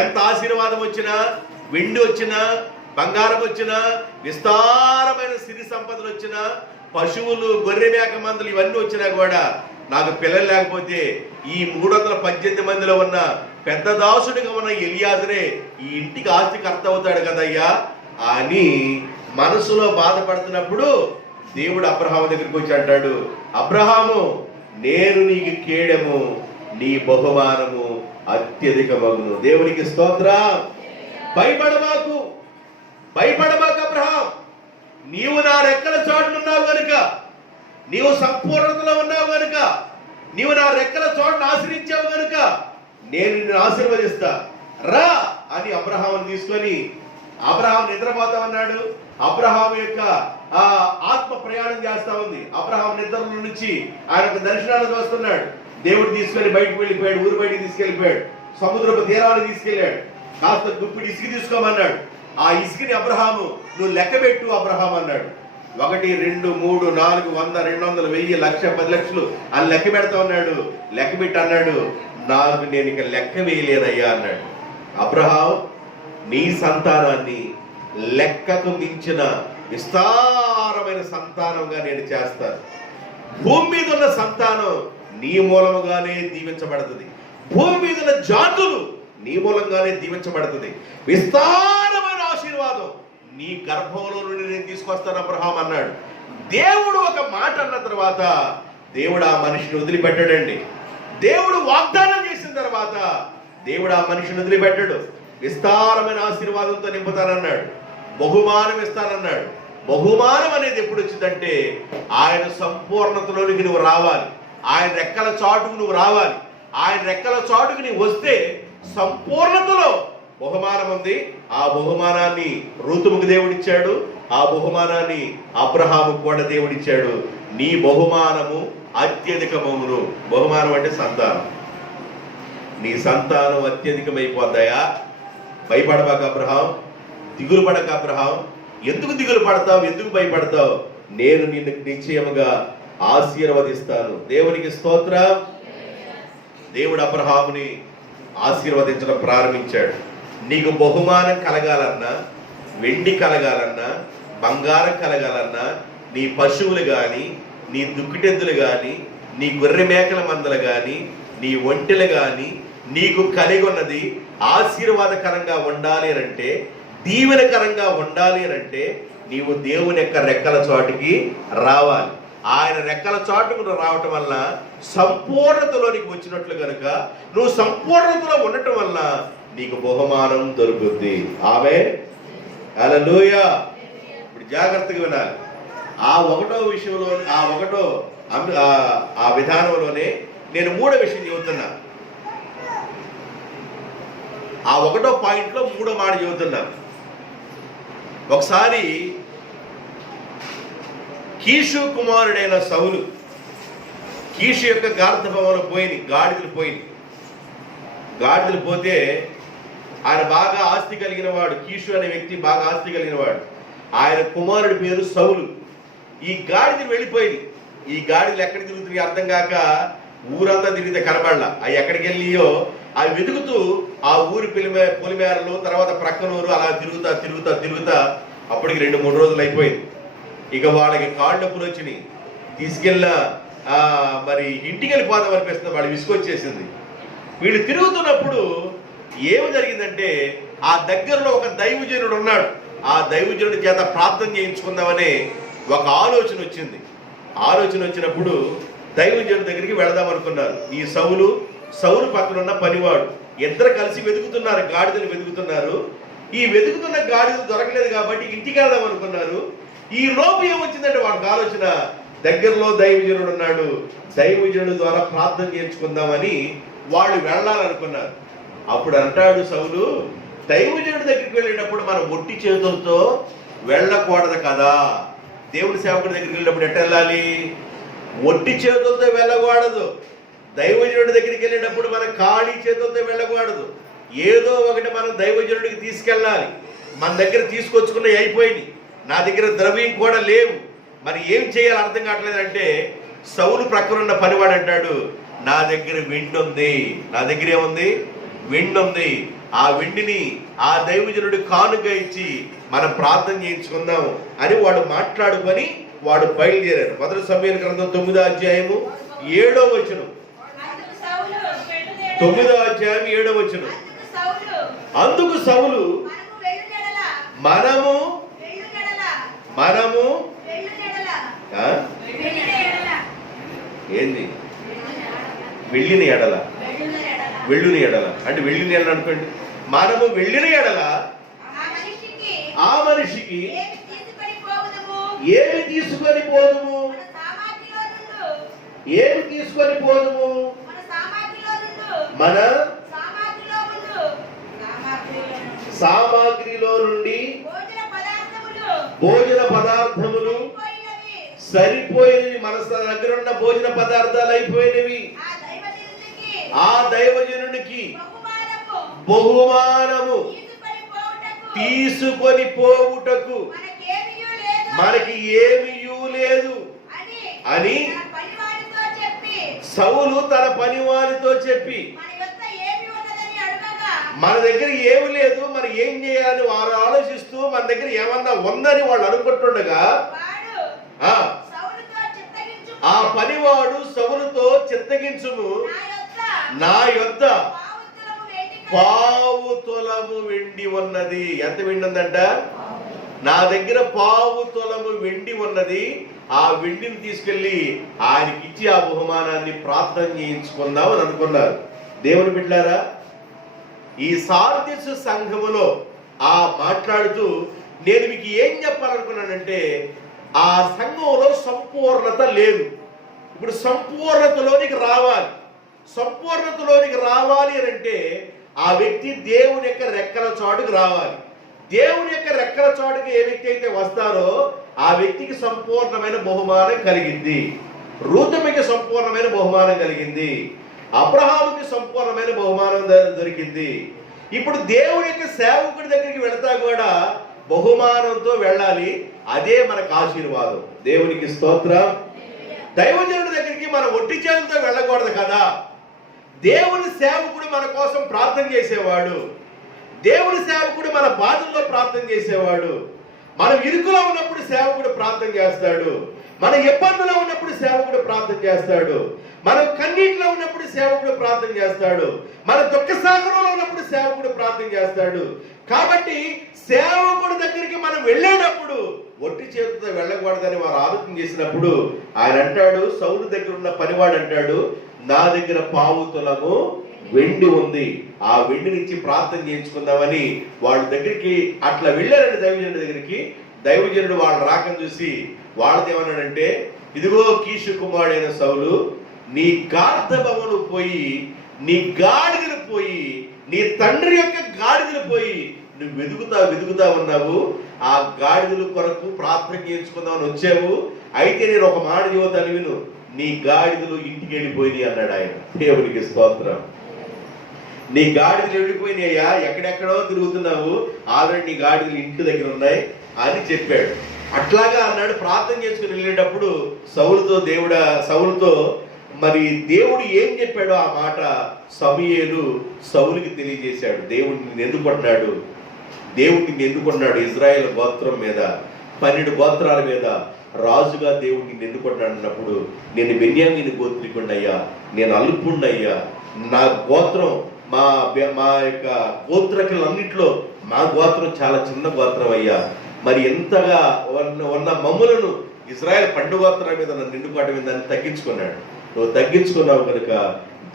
ఎంత ఆశీర్వాదం వచ్చినా, వెండి వచ్చినా, బంగారం వచ్చినా, విస్తారమైన సిరి సంపదలు వచ్చినా, పశువులు, గొర్రె మేక మందులు ఇవన్నీ వచ్చినా కూడా నాకు పిల్లలు లేకపోతే ఈ 318 మందిలో ఉన్న పెద్ద దాసుడిగా ఉన్న ఎలియాజరే ఈ ఇంటికి ఆస్తికర్త అవుతాడు కదయ్యా అని మనసులో బాధపడుతున్నప్పుడు దేవుడు అబ్రహాము దగ్గరికి వచ్చి అంటాడు, అబ్రహాము నేను నీకు కేడెము, నీ బహుమానము అత్యధికమగును. దేవునికి స్తోత్రం. భయపడమాకు, భయపడమాకు అబ్రహాం, నీవు నా రెక్కల చాటునున్నావు గనుక, నీవు సంపూర్ణతలో ఉన్నావు గనుక, నీవు నా రెక్కల చోటును ఆశ్రయించావు గనుక నేను నిన్ను ఆశీర్వదిస్తా, రా అని అబ్రహాముని తీసుకొని, అబ్రహాం నిద్రపోతా ఉన్నాడు. అబ్రహాం యొక్క ఆత్మ ప్రయాణం చేస్తా ఉంది. అబ్రహాం నిద్రలో నుంచి ఆయన దర్శనాలు చూస్తున్నాడు. దేవుడు తీసుకొని బయటకు వెళ్ళిపోయాడు, ఊరు బయటికి తీసుకెళ్ళిపోయాడు, సముద్రపు తీరాలు తీసుకెళ్ళాడు. కాస్త గుప్పిడి ఇసుక తీసుకోమన్నాడు. ఆ ఇసుకని అబ్రహాము నువ్వు లెక్క పెట్టు అబ్రహాం అన్నాడు. 1, 2, 3, 4, 100, 200, 1000, 1,00,000, 10 లక్షలు అని లెక్క పెడతా ఉన్నాడు. లెక్క పెట్టి అన్నాడు, నాకు నేను ఇక లెక్క వేయలేనయ్యా అన్నాడు. అబ్రహాం, నీ సంతానాన్ని లెక్కకు మించిన విస్తారమైన సంతానంగా నేను చేస్తాను. భూమి మీద ఉన్న సంతానం నీ మూలముగానే దీవించబడుతుంది. భూమి మీద ఉన్న జాతులు నీ మూలంగానే దీవించబడుతుంది. విస్తారమైన ఆశీర్వాదం నీ గర్భంలో నుండి నేను తీసుకొస్తాను అబ్రహాం అన్నాడు. దేవుడు ఒక మాట అన్న తర్వాత దేవుడు ఆ మనిషిని వదిలిపెట్టాడండి. దేవుడు వాగ్దానం చేసిన తర్వాత దేవుడు ఆ మనిషిని వదిలిపెట్టాడు. విస్తారమైన ఆశీర్వాదంతో నింపుతానన్నాడు, బహుమానం ఇస్తానన్నాడు. బహుమానం అనేది ఎప్పుడు వచ్చిందంటే ఆయన సంపూర్ణతలోనికి నువ్వు రావాలి, ఆయన రెక్కల చాటుకు నువ్వు రావాలి. ఆయన రెక్కల చాటుకు నువ్వు వస్తే సంపూర్ణతలో బహుమానం ఉంది. ఆ బహుమానాన్ని రూతుముకు దేవుడిచ్చాడు, ఆ బహుమానాన్ని అబ్రహాముకు కూడా దేవుడిచ్చాడు. నీ బహుమానము అత్యధికమవును. బహుమానం అంటే సంతానం. నీ సంతానం అత్యధికమైపోతాయా? భయపడబాక అబ్రహాం, దిగులు పడక అబ్రహాం. ఎందుకు దిగులు పడతావు, ఎందుకు భయపడతావు? నేను నిన్ను నిశ్చయముగా ఆశీర్వదిస్తాను. దేవునికి స్తోత్రం. దేవుడు అబ్రహాముని ఆశీర్వదించడం ప్రారంభించాడు. నీకు బహుమానం కలగాలన్నా, వెండి కలగాలన్నా, బంగారం కలగాలన్నా, నీ పశువులు కానీ, నీ దుక్కిటెద్దులు కానీ, నీ గొర్రె మేకల మందలు కానీ, నీ ఒంటెలు కానీ నీకు కలిగి ఉన్నది ఆశీర్వాదకరంగా ఉండాలి అంటే, దీవెనకరంగా ఉండాలి అంటే నీవు దేవుని యొక్క రెక్కల చాటుకి రావాలి. ఆయన రెక్కల చాటుకు రావటం వల్ల సంపూర్ణతలోనికి వచ్చినట్లు కనుక, నువ్వు సంపూర్ణతలో ఉండటం వల్ల నీకు బహుమానం దొరుకుద్ది. ఆమేన్, హల్లెలూయా. ఇప్పుడు జాగ్రత్తగా వినాలి. ఆ ఒకటో విషయంలో, ఆ విధానంలోనే నేను మూడో విషయం చెబుతున్నా. ఆ ఒకటో పాయింట్లో మూడో మాట చెబుతున్నా. ఒకసారి కీషు కుమారుడైన సౌలు, కీషు యొక్క గార్ధభవనం పోయింది, గాడిదలు పోతే ఆయన బాగా ఆస్తి కలిగిన వాడు. కీషు అనే వ్యక్తి బాగా ఆస్తి కలిగిన వాడు. ఆయన కుమారుడి పేరు సౌలు. ఈ గాడిదలు వెళ్ళిపోయింది. ఈ గాడిదలు ఎక్కడికి తిరుగుతున్నాయి అర్థం కాక ఊరంతా తిరిగితే కనబడలా. అవి ఎక్కడికి వెళ్ళియో అవి వెతుకుతూ ఆ ఊరి పొలిమేరలు, తర్వాత ప్రక్కనూరు అలా తిరుగుతా అప్పటికి 2-3 రోజులు అయిపోయింది. ఇక వాళ్ళకి కాళ్ళు నొప్పులు వచ్చినాయి. తీసుకెళ్ళిన మరి ఇంటికి వెళ్ళిపోదాం అనిపిస్తుంది. వాళ్ళు విసుకొచ్చేసింది. వీళ్ళు తిరుగుతున్నప్పుడు ఏమి జరిగిందంటే, ఆ దగ్గరలో ఒక దైవజనుడు ఉన్నాడు. ఆ దైవజనుడి చేత ప్రార్థన చేయించుకుందామనే ఒక ఆలోచన వచ్చింది. ఆలోచన వచ్చినప్పుడు దైవజనుడి దగ్గరికి వెళదాం అనుకున్నారు. ఈ సౌలు పక్కన ఉన్న పనివాడు ఇద్దరు కలిసి వెతుకుతున్నారు, గాడిదలు వెతుకుతున్నారు. ఈ వెతుకుతున్న గాడిదలు దొరకలేదు కాబట్టి ఇంటికి వెళ్దాం అనుకున్నారు. ఈ లోపు ఏమొచ్చిందంటే వాళ్ళకి ఆలోచన, దగ్గరలో దైవజనుడు ఉన్నాడు, దైవజనుడు ద్వారా ప్రార్థన చేయించుకుందామని వాళ్ళు వెళ్ళాలనుకున్నారు. అప్పుడు అంటాడు సౌలు, దైవజనుడి దగ్గరికి వెళ్ళేటప్పుడు మనం ఒట్టి చేతులతో వెళ్ళకూడదు కదా. దేవుడి సేవకుడి దగ్గరికి వెళ్ళినప్పుడు ఎట్ట వెళ్ళాలి? ఒట్టి చేతులతో వెళ్ళకూడదు. దైవజనుడి దగ్గరికి వెళ్ళేటప్పుడు మనం ఖాళీ చేతులతో వెళ్ళకూడదు. ఏదో ఒకటి మనం దైవజనుడికి తీసుకెళ్ళాలి. మన దగ్గర తీసుకొచ్చుకున్నవి అయిపోయింది, నా దగ్గర ద్రవ్యం కూడా లేవు, మరి ఏం చేయాలి అర్థం కావట్లేదంటే, సౌలు ప్రక్కనున్న పనివాడు అంటాడు, నా దగ్గర వెండి ఉంది. నా దగ్గర ఏముంది? వెండి ఉంది. ఆ వెండిని ఆ దైవజనుడి కానుక ఇచ్చి మనం ప్రార్థన చేయించుకుందాం అని వాడు మాట్లాడుకొని వాడు బయలుదేరాడు. 1 సమూయేలు గ్రంథం 9వ అధ్యాయము 7వ వచనం. 9వ అధ్యాయం 7వ వచనం. అందుకు సౌలు, మనము ఏంది? వెళ్ళిన ఎడల అంటే వెళ్ళిన ఎడల అనుకోండి. మనము వెళ్ళిన ఎడల ఆ మనిషికి ఏమి తీసుకొని పోదుము? మన సామాగ్రిలో నుండి భోజన పదార్థములు సరిపోయినవి. మన దగ్గర ఉన్న భోజన పదార్థాలు అయిపోయినవి. ఆ దైవజనునికి బహుమానము తీసుకొని పోవుటకు మనకి ఏమీయూ లేదు అని సౌలు తన పనివారితో చెప్పి, మన దగ్గర ఏమి లేదు, మరి ఏం చేయాలని వారు ఆలోచిస్తూ మన దగ్గర ఏమన్నా ఉందని వాళ్ళు అనుకుంటుండగా, ఆ పనివాడు సౌలుతో, చిత్తగించుము, నా యొద్ద 1/4 తులము వెండి ఉన్నది. ఎంత వెండి ఉందంట? నా దగ్గర 1/4 తులము వెండి ఉన్నది. ఆ వెండిని తీసుకెళ్లి ఆయనకిచ్చి ఆ బహుమానాన్ని ప్రార్థన చేయించుకుందాం అని అనుకున్నారు. దేవుని బిడ్డలారా, ఈ సార్దీసు సంఘములో మాట్లాడుతూ నేను మీకు ఏం చెప్పాలనుకున్నానంటే, ఆ సంఘంలో సంపూర్ణత లేదు. ఇప్పుడు సంపూర్ణతలోనికి రావాలి. సంపూర్ణతలోనికి రావాలి అని అంటే ఆ వ్యక్తి దేవుని యొక్క రెక్కల చాటుకు రావాలి. దేవుని యొక్క రెక్కల చాటుకు ఏ వ్యక్తి అయితే వస్తారో ఆ వ్యక్తికి సంపూర్ణమైన బహుమానం కలిగింది. రూతుమికి సంపూర్ణమైన బహుమానం కలిగింది. అబ్రహాముకి సంపూర్ణమైన బహుమానం దొరికింది. ఇప్పుడు దేవుని యొక్క సేవకుడి దగ్గరికి వెళతా కూడా బహుమానంతో వెళ్ళాలి. అదే మనకు ఆశీర్వాదం. దేవునికి స్తోత్రం. దైవజనుడి దగ్గరికి మనం ఒట్టి చేతులతో వెళ్ళకూడదు కదా. దేవుని సేవకుడు మన కోసం ప్రార్థన చేసేవాడు. దేవుని సేవకుడు మన బాధల్లో ప్రార్థన చేసేవాడు. మనం ఇరుకులో ఉన్నప్పుడు సేవకుడు ప్రార్థన చేస్తాడు. మన ఇబ్బందులో ఉన్నప్పుడు సేవకుడు ప్రార్థన చేస్తాడు. మనం కన్నీటిలో ఉన్నప్పుడు సేవకుడు ప్రార్థన చేస్తాడు. మన దుఃఖ సాగరంలో ఉన్నప్పుడు సేవకుడు ప్రార్థన చేస్తాడు. కాబట్టి సేవకుడు దగ్గరికి మనం వెళ్ళేటప్పుడు ఒట్టి చేతులతో వెళ్ళకూడదని వారు ఆలోచన చేసినప్పుడు ఆయన అంటాడు, సౌలు దగ్గర ఉన్న పనివాడు అంటాడు, నా దగ్గర పావు తులము వెండి ఉంది, ఆ వెండి నుంచి ప్రార్థన చేయించుకుందామని వాళ్ళ దగ్గరికి అట్లా వెళ్ళారండి. దైవజనుడి దగ్గరికి దైవజనుడు వాళ్ళ రాకని చూసి వాళ్ళతో ఏమన్నాడంటే, ఇదిగో కీషు కుమారుడైన సౌలు, నీ గార్ధబమును పోయి, నీ గాడిదలు పోయి, నీ తండ్రి యొక్క గాడిదలు పోయి నువ్వు వెతుకుతా ఉన్నావు. ఆ గాడిదల కొరకు ప్రార్థన చేయించుకుందామని వచ్చావు. అయితే నేను ఒక మాట చెబుతాను విను, నీ గాడిదలు ఇంటికి వెళ్ళిపోయినాయి అన్నాడు ఆయన. దేవునికి స్తోత్రం. నీ గాడిదలు వెళ్ళిపోయినాయ్యా, ఎక్కడెక్కడో తిరుగుతున్నావు, ఆల్రెడీ నీ గాడిదలు ఇంటి దగ్గర ఉన్నాయి అని చెప్పాడు. అట్లాగా అన్నాడు. ప్రార్థన చేసుకుని వెళ్ళేటప్పుడు సౌలుతో మరి దేవుడు ఏం చెప్పాడో ఆ మాట సమూయేలు సౌలుకి తెలియజేశాడు. దేవుడు నిన్ను ఎందుకున్నాడు, దేవుడు నిన్ను ఎందుకున్నాడు, ఇజ్రాయేల్ గోత్రం మీద 12 గోత్రాల మీద రాజుగా దేవుడు నిన్ను ఎందుకున్నాడు అన్నప్పుడు, నేను బెన్యామీను గోత్రికుడయ్యా, నేను అల్పుణ్ణయ్యా, నా గోత్రం మా యొక్క గోత్రకులన్నింటిలో మా గోత్రం చాలా చిన్న గోత్రం అయ్యా, మరి ఎంతగా ఉన్న మమ్ములను ఇజ్రాయేల్ 12 గోత్రాల మీద నన్ను నిండుకోవడం మీద దాన్ని తగ్గించుకున్నాడు. నువ్వు తగ్గించుకున్నావు కనుక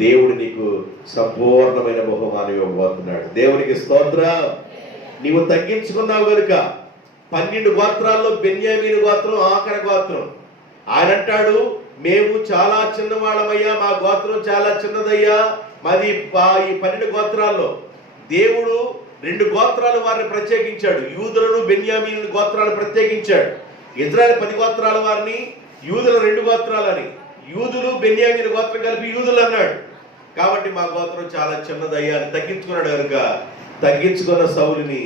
దేవుడు నీకు సంపూర్ణమైన బహుమానం ఇవ్వబోతున్నాడు. దేవునికి స్తోత్రం. నీవు తగ్గించుకున్నావు కనుక 12 గోత్రాల్లో బెన్యామీను గోత్రం ఆఖరి గోత్రం. ఆయన అంటాడు, మేము చాలా చిన్నవాళ్ళమయ్యా, మా గోత్రం చాలా చిన్నదయ్యా. మాది ఈ 12 గోత్రాల్లో దేవుడు 2 గోత్రాలు వారిని ప్రత్యేకించాడు. యూదులను బెన్యామీను గోత్రాలు ప్రత్యేకించాడు. ఇజ్రాయెల్ 10 గోత్రాల వారిని, యూదుల 2 గోత్రాలని, యూదులు బెన్యామీను గోత్రం కలిపి యూదులు అన్నాడు. కాబట్టి మా గోత్రం చాలా చిన్నదయ్యా అని తగ్గించుకున్నాడు కనుక తగ్గించుకున్న సౌలుని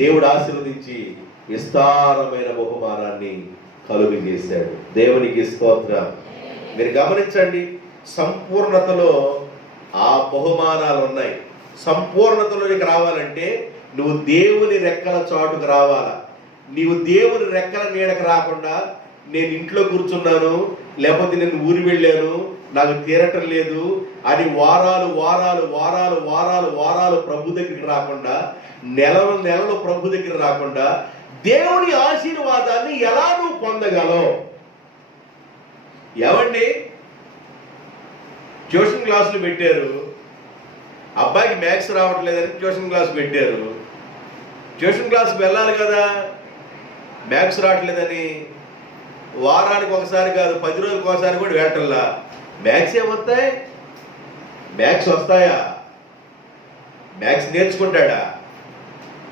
దేవుడు ఆశీర్వదించి విస్తారమైన బహుమానాన్ని కలుగు చేశాడు. దేవునికి స్తోత్రం. మీరు గమనించండి, సంపూర్ణతలో ఆ బహుమానాలు ఉన్నాయి. సంపూర్ణతలోకి రావాలంటే నువ్వు దేవుని రెక్కల చాటుకు రావాలా. నీవు దేవుని రెక్కల నీడకు రాకుండా నేను ఇంట్లో కూర్చున్నాను, లేకపోతే నేను ఊరి వెళ్ళాను, నాకు తీరటం లేదు అని వారాలు వారాలు వారాలు వారాలు వారాలు ప్రభు దగ్గరికి రాకుండా, నెలలు నెలలు ప్రభు దగ్గర రాకుండా దేవుని ఆశీర్వాదాన్ని ఎలా నువ్వు పొందగలవు? ఏమండి, ట్యూషన్ క్లాసులు పెట్టారు, అబ్బాయికి మ్యాథ్స్ రావట్లేదని ట్యూషన్ క్లాస్ పెట్టారు. ట్యూషన్ క్లాస్కి వెళ్ళాలి కదా, మ్యాథ్స్ రావట్లేదని వారానికి ఒకసారి కాదు 10 రోజులకు ఒకసారి కూడా వెళ్ళటల్లా. మ్యాథ్స్ ఏమొస్తాయి? మ్యాథ్స్ వస్తాయా? మ్యాథ్స్ నేర్చుకుంటాడా?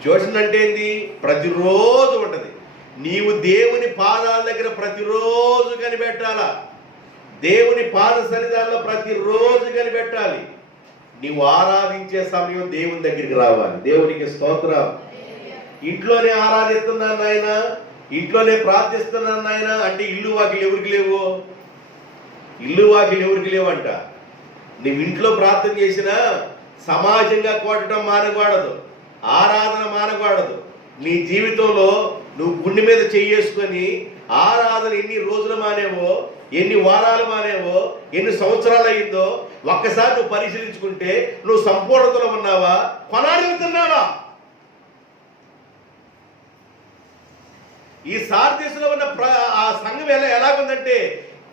ట్యూషన్ అంటే ఏంది? ప్రతిరోజు ఉంటుంది. నీవు దేవుని పాదాల దగ్గర ప్రతిరోజు కనిపెట్టాలా. దేవుని పాద సన్నిధానంలో ప్రతిరోజు కనిపెట్టాలి. నీవు ఆరాధించే సమయం దేవుని దగ్గరికి రావాలి. దేవునికి స్తోత్రం. ఇంట్లోనే ఆరాధిస్తున్నాను నాయన, ఇంట్లోనే ప్రార్థిస్తున్నాను నాయన అంటే ఇల్లు వాకిలు ఎవరికి లేవు? ఇల్లు వాకిలు ఎవరికి లేవంట. నువ్వు ఇంట్లో ప్రార్థన చేసినా సమాజంగా కొట్టడం మానకూడదు, ఆరాధన మానకూడదు. నీ జీవితంలో నువ్వు గుండె మీద చెయ్యేసుకొని ఆరాధన ఎన్ని రోజులు మానేవో, ఎన్ని వారాలు మానేవో, ఎన్ని సంవత్సరాలు అయిందో ఒక్కసారి నువ్వు పరిశీలించుకుంటే నువ్వు సంపూర్ణతలో ఉన్నావా, కొనాడుతున్నావా? ఈ సార్దీసులో ఉన్న ఆ సంఘం ఎలాగుందంటే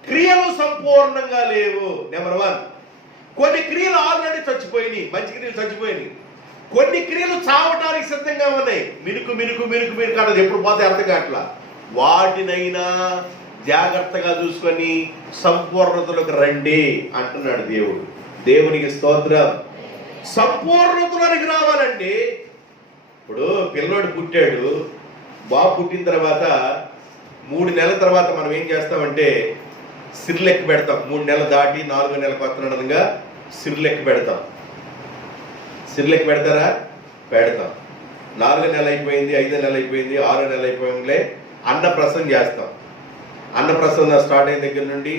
క్రియలు సంపూర్ణంగా లేవు. నెంబర్ 1, కొన్ని క్రియలు ఆల్రెడీ చచ్చిపోయినాయి, మంచి క్రియలు చచ్చిపోయినాయి. కొన్ని క్రియలు చావటానికి సిద్ధంగా ఉన్నాయి. మినుకు మినుకు మినుకు మినుకు అన్నది ఎప్పుడు పోతే అర్థం కావట్లా. వాటినైనా జాగ్రత్తగా చూసుకొని సంపూర్ణతలకు రండి అంటున్నాడు దేవుడు. దేవునికి స్తోత్రం. సంపూర్ణతలోనికి రావాలండి. ఇప్పుడు పిల్లోడు పుట్టాడు, బాబు పుట్టిన తర్వాత 3 నెలల తర్వాత మనం ఏం చేస్తామంటే సిర్లెక్కి పెడతాం. 3 నెలలు దాటి 4వ నెలకు వస్తున్నదంగా సిర్లెక్కి పెడతాం. సిర్లెక్కి పెడతారా? పెడతాం. 4వ నెల అయిపోయింది, 5వ నెల అయిపోయింది, 6వ నెల అయిపోయిందిలే అన్నప్రసన్న చేస్తాం. అన్నప్రసన్న స్టార్ట్ అయిన దగ్గర నుండి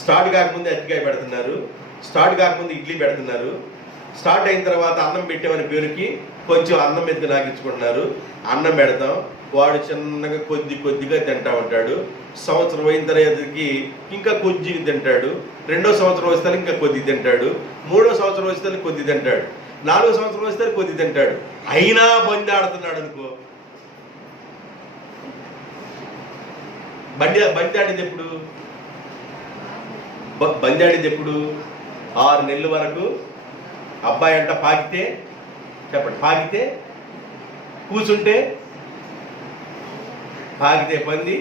స్టార్ట్ కాకముందే అరటికాయ పెడుతున్నారు, స్టార్ట్ కాకముందు ఇడ్లీ పెడుతున్నారు, స్టార్ట్ అయిన తర్వాత అన్నం పెట్టామని పేరుకి కొంచెం అన్నం మీద నాగించుకుంటున్నారు. అన్నం పెడతాం, వాడు చిన్నగా కొద్దిగా తింటా ఉంటాడు. సంవత్సరం అయిన తర్వాతకి ఇంకా కొద్దిగా తింటాడు, 2వ సంవత్సరం వస్తే ఇంకా కొద్ది తింటాడు, 3వ సంవత్సరం వస్తే కొద్ది తింటాడు, 4వ సంవత్సరం వస్తే కొద్ది తింటాడు. అయినా బండి ఆడుతున్నాడు అనుకో. బండి ఆడింది ఎప్పుడు? బండి ఆడింది ఎప్పుడు? 6 నెలల వరకు అబ్బాయి అంట పాకితే, చెప్పండి, పాకితే కూర్చుంటే, పాకితే పంది,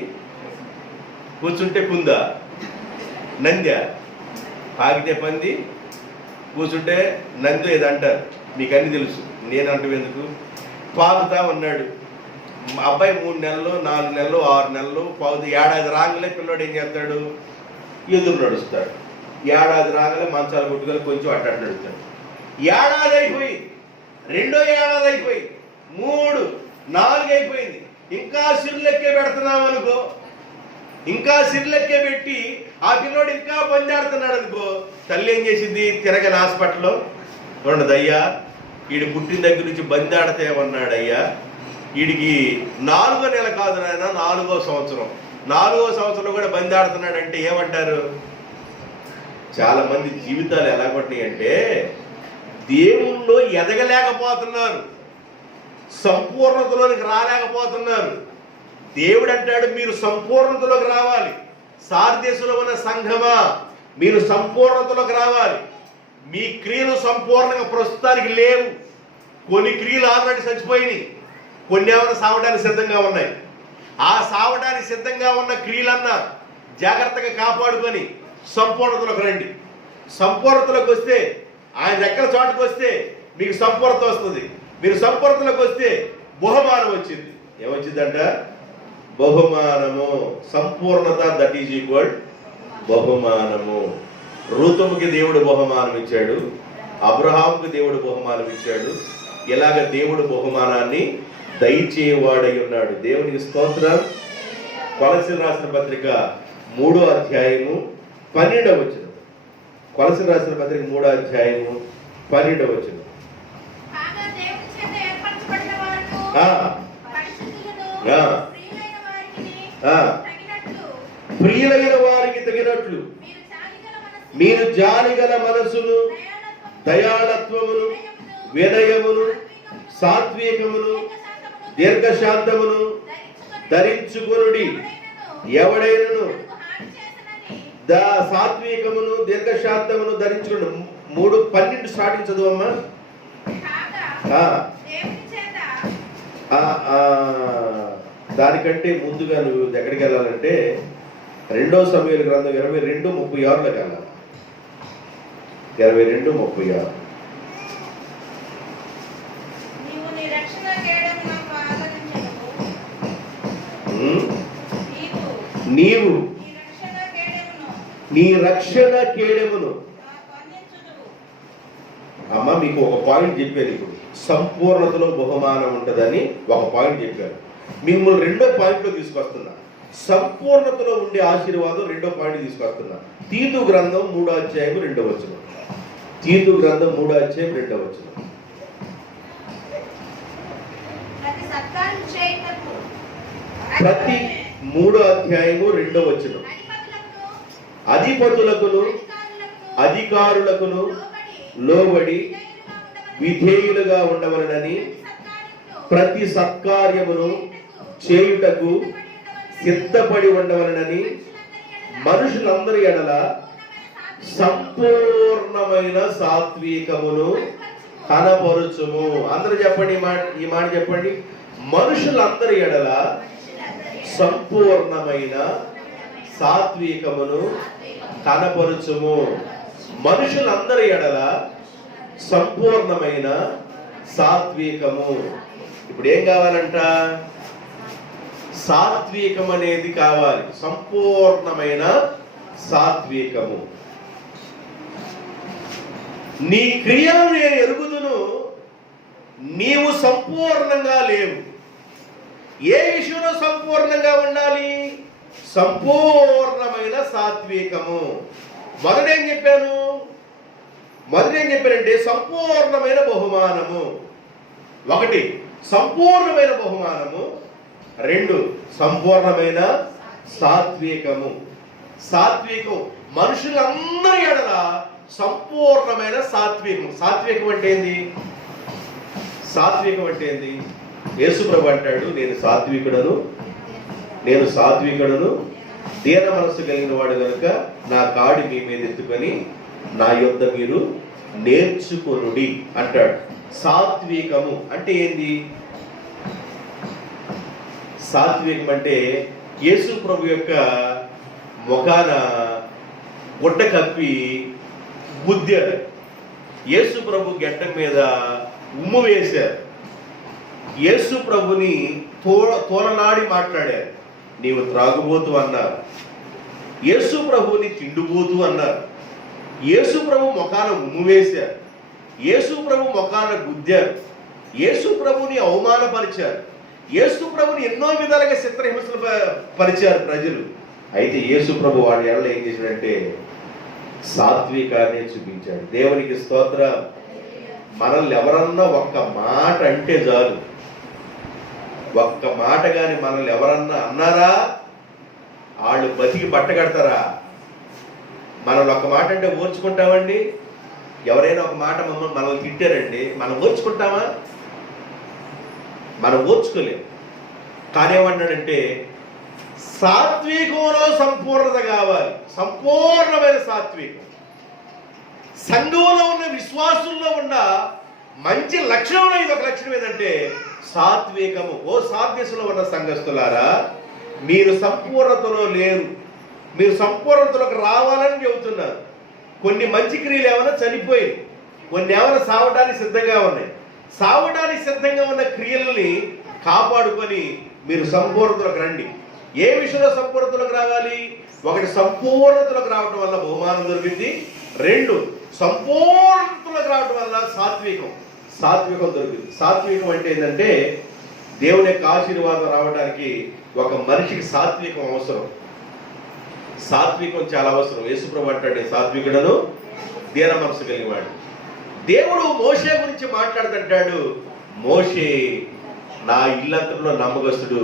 కూర్చుంటే కుందా, నంద్య. పాకితే పంది, కూర్చుంటే నంది ఏదో అంటారు, మీకు అన్ని తెలుసు, నేను అంటూ ఎందుకు. పాకుతా ఉన్నాడు అబ్బాయి. 3 నెలలు, 4 నెలలు, 6 నెలలు పాకుతూ ఏడాది రాగలే పిల్లోడు ఏం చేస్తాడు? ఎదురు నడుస్తాడు. ఏడాది రాగలే మంచాలు కొట్టుకొని కొంచెం అట్ట నడుస్తాడు. ఏడాది అయిపోయి, 2వ ఏడాది అయిపోయి, 3, 4 అయిపోయింది. ఇంకా సిర్లెక్కే పెడుతున్నాం అనుకో, ఇంకా సిర్లెక్కే పెట్టి ఆ పిల్లోడు ఇంకా బందాడుతున్నాడు అనుకో, తల్లి ఏం చేసింది? తిరగని హాస్పిటల్లో ఉండదయ్యా, వీడు పుట్టిన దగ్గర నుంచి బందాడితే ఉన్నాడయ్యా, వీడికి 4వ నెల కాదు నాయన, 4వ సంవత్సరం, 4వ సంవత్సరంలో కూడా బందాడుతున్నాడంటే ఏమంటారు? చాలా మంది జీవితాలు ఎలా కొట్టినాయి అంటే దేవుల్లో ఎదగలేకపోతున్నారు, సంపూర్ణతలోనికి రాలేకపోతున్నారు. దేవుడు అంటాడు మీరు సంపూర్ణతలోకి రావాలి. సార్దేశంలో ఉన్న సంఘమా, మీరు సంపూర్ణతలోకి రావాలి. మీ క్రియలు సంపూర్ణంగా ప్రస్తుతానికి లేవు. కొన్ని క్రియలు ఆల్రెడీ చచ్చిపోయినాయి, కొన్ని ఏమైనా సావడానికి సిద్ధంగా ఉన్నాయి. ఆ సావడానికి సిద్ధంగా ఉన్న క్రియలన్నా జాగ్రత్తగా కాపాడుకొని సంపూర్ణతలోకి రండి. సంపూర్ణతలోకి వస్తే, ఆయన రెక్కల చాటుకు వస్తే మీకు సంపూర్ణత వస్తుంది. మీరు సంపూర్ణతలోకి వస్తే బహుమానం వచ్చింది. ఏమొచ్చిందంట? బహుమానము. సంపూర్ణత, దట్ ఈజ్ ఈక్వల్ బహుమానము. రూతుకి దేవుడు బహుమానం ఇచ్చాడు, అబ్రహాముకి దేవుడు బహుమానం ఇచ్చాడు. ఇలాగ దేవుడు బహుమానాన్ని దయచేవాడై ఉన్నాడు. దేవునికి స్తోత్రం. కొలసీలు రాసిన పత్రిక 3వ అధ్యాయము 12వ వచనం. కొలసీలు రాసిన పత్రిక 3వ అధ్యాయము 12వ వచనం. ప్రియులైన వారికి తగినట్లు మీరు జాలిగల మనసును, దయాళత్వమును, వినయమును, సాత్వికమును, దీర్ఘశాంతమును ధరించుకొనుడి. ఎవడైనను సాత్వికమును, దీర్ఘశాంతమును ధరించుకుని. 3:12 స్టార్టింగ్ చదువమ్మా. దానికంటే ముందుగా నువ్వు ఎక్కడికి వెళ్ళాలంటే 2వ సమూయేలు గ్రంథం 22:36లోకి వెళ్ళాలి. 22:36. నీవు నీ రక్షణ కేడెమును. అమ్మ మీకు ఒక పాయింట్ చెప్పాను. ఇప్పుడు సంపూర్ణతలో బహుమానం ఉంటుందని ఒక పాయింట్ చెప్పారు. మిమ్మల్ని 2వ పాయింట్లో తీసుకొస్తున్నా. సంపూర్ణతలో ఉండే ఆశీర్వాదం 2వ పాయింట్ తీసుకొస్తున్నా. తీతు గ్రంథం 3వ అధ్యాయం 2వ వచనం. తీతు గ్రంథం 3వ అధ్యాయం 2వ వచనం. ప్రతి 3వ అధ్యాయము 2వ వచనం. అధిపతులకును అధికారులకును లోబడి విధేయులుగా ఉండవలనని ప్రతి సత్కార్యమును చేయుటకు సిద్ధపడి ఉండవలనని మనుషులందరి ఎడల సంపూర్ణమైన సాత్వికమును కనపరుచుము. అందరూ చెప్పండి ఈ మాట చెప్పండి. మనుషులందరి ఎడల సంపూర్ణమైన సాత్వికమును కనపరుచుము. మనుషులందరి ఎడల సంపూర్ణమైన సాత్వికము. ఇప్పుడు ఏం కావాలంట? సాత్వికం అనేది కావాలి, సంపూర్ణమైన సాత్వికము. నీ క్రియలు నేను ఎరుగుదును, నీవు సంపూర్ణంగా లేవు. ఏ విషయంలో సంపూర్ణంగా ఉండాలి? సంపూర్ణమైన సాత్వికము. మొదటేం చెప్పానంటే సంపూర్ణమైన బహుమానము. 1 సంపూర్ణమైన బహుమానము, 2 సంపూర్ణమైన సాత్వికము. సాత్వికం మనుషులందరి ఎడల సంపూర్ణమైన సాత్వికం. సాత్వికం అంటే ఏంది? సాత్వికం అంటే ఏంది? యేసుప్రభు అంటాడు, నేను సాత్వికుడను దీన మనస్సు కలిగిన వాడు కనుక నా కాడి మీ మీద ఎత్తుకొని నా యొద్ద మీరు నేర్చుకొనుడి అంటాడు. సాత్వికము అంటే ఏంది? సాత్వికం అంటే యేసు ప్రభు యొక్క ముఖాన గుడ్డ కప్పి గుద్దారు. యేసు ప్రభు గెడ్డం మీద ఉమ్ము వేశారు. యేసు ప్రభుని తోలనాడి మాట్లాడారు. నీవు త్రాగుబోతు అన్నారు. యేసు ప్రభుని తిండుబోతు అన్నారు. యేసు ప్రభు ముఖాన ఉమ్ము వేశారు. యేసు ప్రభు ముఖాన గుద్దారు. యేసు ప్రభుని అవమానపరిచారు. యేసు ప్రభుని ఎన్నో విధాలుగా చిత్రహింసలు పరిచారు ప్రజలు. అయితే యేసు ప్రభు వాడి ఎడల ఏం చేశాడంటే సాత్వికాన్ని చూపించాడు. దేవునికి స్తోత్రం. మనల్ని ఎవరన్నా ఒక్క మాట అంటే చాలు, ఒక్క మాట కానీ మనల్ని ఎవరన్నా అన్నారా వాళ్ళు బతికి బట్టగడతారా? మనల్ని ఒక్క మాట అంటే ఓర్చుకుంటామండి? ఎవరైనా ఒక మాట మనల్ని తిట్టారండి, మనం ఓర్చుకుంటామా? మనం ఓర్చుకోలేము. కానీ ఏమన్నాడంటే సాత్వికంలో సంపూర్ణత కావాలి, సంపూర్ణమైన సాత్వికం. సంఘంలో ఉన్న విశ్వాసుల్లో ఉన్న మంచి లక్షణంలో ఇది ఒక లక్షణం ఏంటంటే సాత్వికము. ఓ సాత్వికలో ఉన్న సంఘస్థులారా, మీరు సంపూర్ణతలో లేరు, మీరు సంపూర్ణతలోకి రావాలని చెబుతున్నారు. కొన్ని మంచి క్రియలు ఏమైనా చనిపోయి, కొన్ని ఏమైనా సావడానికి సిద్ధంగా ఉన్నాయి. సావడానికి సిద్ధంగా ఉన్న క్రియలని కాపాడుకొని మీరు సంపూర్ణతలోకి రండి. ఏ విషయంలో సంపూర్ణతలోకి రావాలి? 1 సంపూర్ణతలోకి రావడం వల్ల బహుమానం దొరికింది. 2 సంపూర్ణతలోకి రావడం వల్ల సాత్వికం దొరికింది. సాత్వికం అంటే ఏంటంటే దేవుని యొక్క ఆశీర్వాదం రావడానికి ఒక మనిషికి సాత్వికం అవసరం. సాత్వికం చాలా అవసరం. యేసుప్రభు అంటాడు, సాత్వికుడను దీన మనసు కలిగినవాడు. దేవుడు మోషే గురించి మాట్లాడుతుంటాడు, మోషే నా ఇల్లంతలో నమ్మకస్తుడు,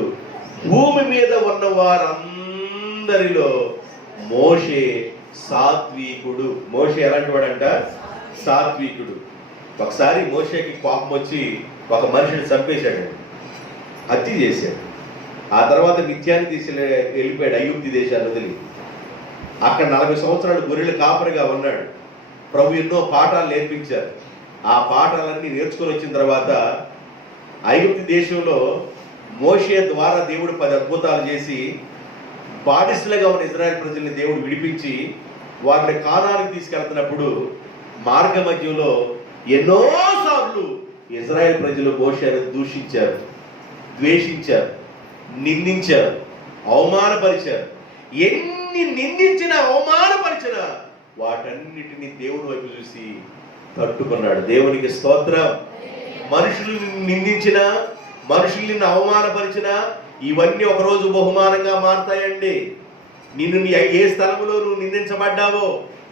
భూమి మీద ఉన్న వారందరిలో మోషే సాత్వికుడు. మోషే ఎలాంటి వాడంట? సాత్వికుడు. ఒకసారి మోషేకి కోపం వచ్చి ఒక మనిషిని చంపేశాడు, హత్య చేశాడు. ఆ తర్వాత నిత్యాన్ని తీసి వెళ్ళిపోయాడు ఐగుప్తు దేశాన్ని వదిలి. అక్కడ 40 సంవత్సరాలు గొర్రెల కాపరిగా ఉన్నాడు. ప్రభు ఎన్నో పాఠాలు నేర్పించారు. ఆ పాఠాలన్నీ నేర్చుకొని వచ్చిన తర్వాత ఐగుప్తు దేశంలో మోషే ద్వారా దేవుడు 10 అద్భుతాలు చేసి బానిసలుగా ఉన్న ఇజ్రాయెల్ ప్రజల్ని దేవుడు విడిపించి వారిని కానానికి తీసుకెళ్తున్నప్పుడు మార్గ మధ్యలో ఎన్నోసార్లు ఇజ్రాయెల్ ప్రజలు మోషేను దూషించారు, ద్వేషించారు, నిందించారు, అవమానపరిచారు. ఎన్ని నిందించినా అవమానపరిచినా వాటన్నిటిని దేవుని వైపు చూసి తట్టుకున్నాడు. దేవునికి స్తోత్రం. మనుషులు నిందించిన, మనుషుల్ని అవమానపరిచిన ఇవన్నీ ఒకరోజు బహుమానంగా మారుతాయండి. నిన్ను ఏ స్థలములో నువ్వు నిందించబడ్డావో,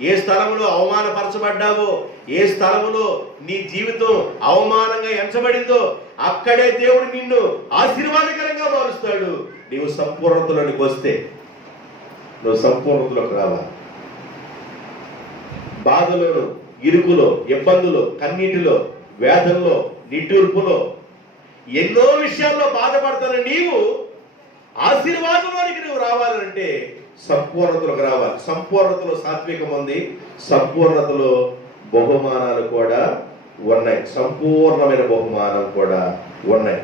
ఏ స్థలములో అవమానపరచబడ్డావో, ఏ స్థలములో నీ జీవితం అవమానంగా ఎంచబడిందో అక్కడే దేవుడు నిన్ను ఆశీర్వాదకరంగా మారుస్తాడు. నీవు సంపూర్ణతలోనికి వస్తే, నువ్వు సంపూర్ణతలోకి రావాలి. బాధలోను, ఇరుకులో, ఇబ్బందులో, కన్నీటిలో, వేదనలో, నిట్టూర్పులో, ఎన్నో విషయాల్లో బాధపడతాను నీవు ఆశీర్వాదంలోనికి నువ్వు రావాలంటే సంపూర్ణతలోకి రావాలి. సంపూర్ణతలో సాత్వికం ఉంది, సంపూర్ణతలో బహుమానాలు కూడా ఉన్నాయి, సంపూర్ణమైన బహుమానం కూడా ఉన్నాయి.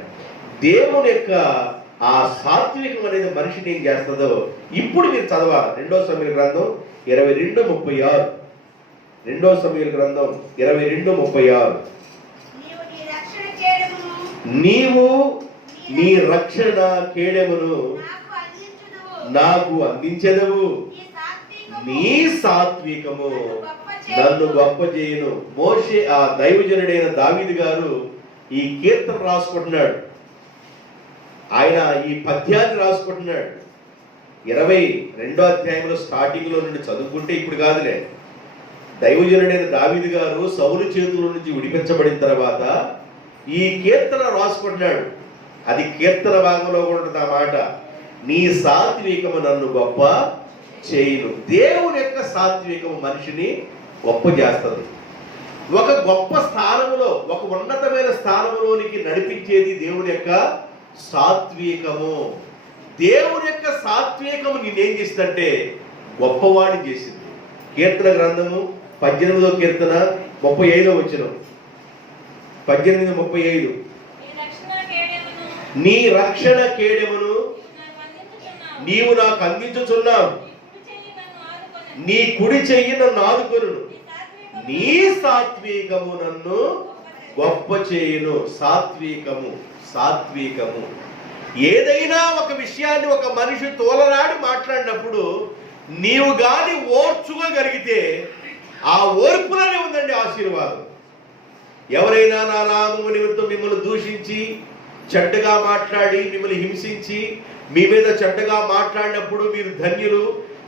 దేవుని యొక్క ఆ సాత్వికం అనేది మనిషిని ఏం చేస్తుందో ఇప్పుడు మీరు చదవాలి. 2 సమూయేలు గ్రంథం 22:36. రెండో సమూయేలు గ్రంథం 22:36. నీవు నీ రక్షణ కేడెమును నాకు అందించెదవు, నీ సాత్వికము నన్ను గొప్ప చేయును. మోషే, ఆ దైవజనుడైన దావీదు గారు ఈ కీర్తన రాసుకుంటున్నాడు. ఆయన ఈ పద్యాన్ని రాసుకుంటున్నాడు. 22వ అధ్యాయంలో స్టార్టింగ్ లో నుండి చదువుకుంటే, ఇప్పుడు కాదులే, దైవజనుడైన దావీదు గారు సౌలు చేతుల నుంచి విడిపించబడిన తర్వాత ఈ కీర్తన రాసుకుంటున్నాడు. అది కీర్తన భాగంలో కూడా ఉంటుంది ఆ మాట, నీ సాత్వికము నన్ను గొప్ప చేయును. దేవుని యొక్క సాత్వికము మనిషిని గొప్ప చేస్తుంది. ఒక గొప్ప స్థానములో, ఒక ఉన్నతమైన స్థానంలోనికి నడిపించేది దేవుని యొక్క సాత్వికము. దేవుని యొక్క సాత్వికము నేనేం చేసిందంటే గొప్పవాడిని చేసింది. కీర్తన గ్రంథము 18వ కీర్తన 35వ వచనం, 18:35. నీ రక్షణ కేడెమును నీవు నాకు అందించుచున్నావు, నీ కుడి చెయ్యి నన్ను ఆదుకొనును, నీ సాత్వికము నన్ను గొప్ప చేయును. సాత్వికము, సాత్వికము. ఏదైనా ఒక విషయాన్ని ఒక మనిషి తోలనాడి మాట్లాడినప్పుడు నీవు గాని ఓర్చుకోగలిగితే ఆ ఓర్పులోనే ఉందండి ఆశీర్వాదం. ఎవరైనా నా నామము నిమిత్తం మిమ్మల్ని దూషించి చెడ్డగా మాట్లాడి మిమ్మల్ని హింసించి మీ మీద చెడ్డగా మాట్లాడినప్పుడు మీరు ధన్యులు,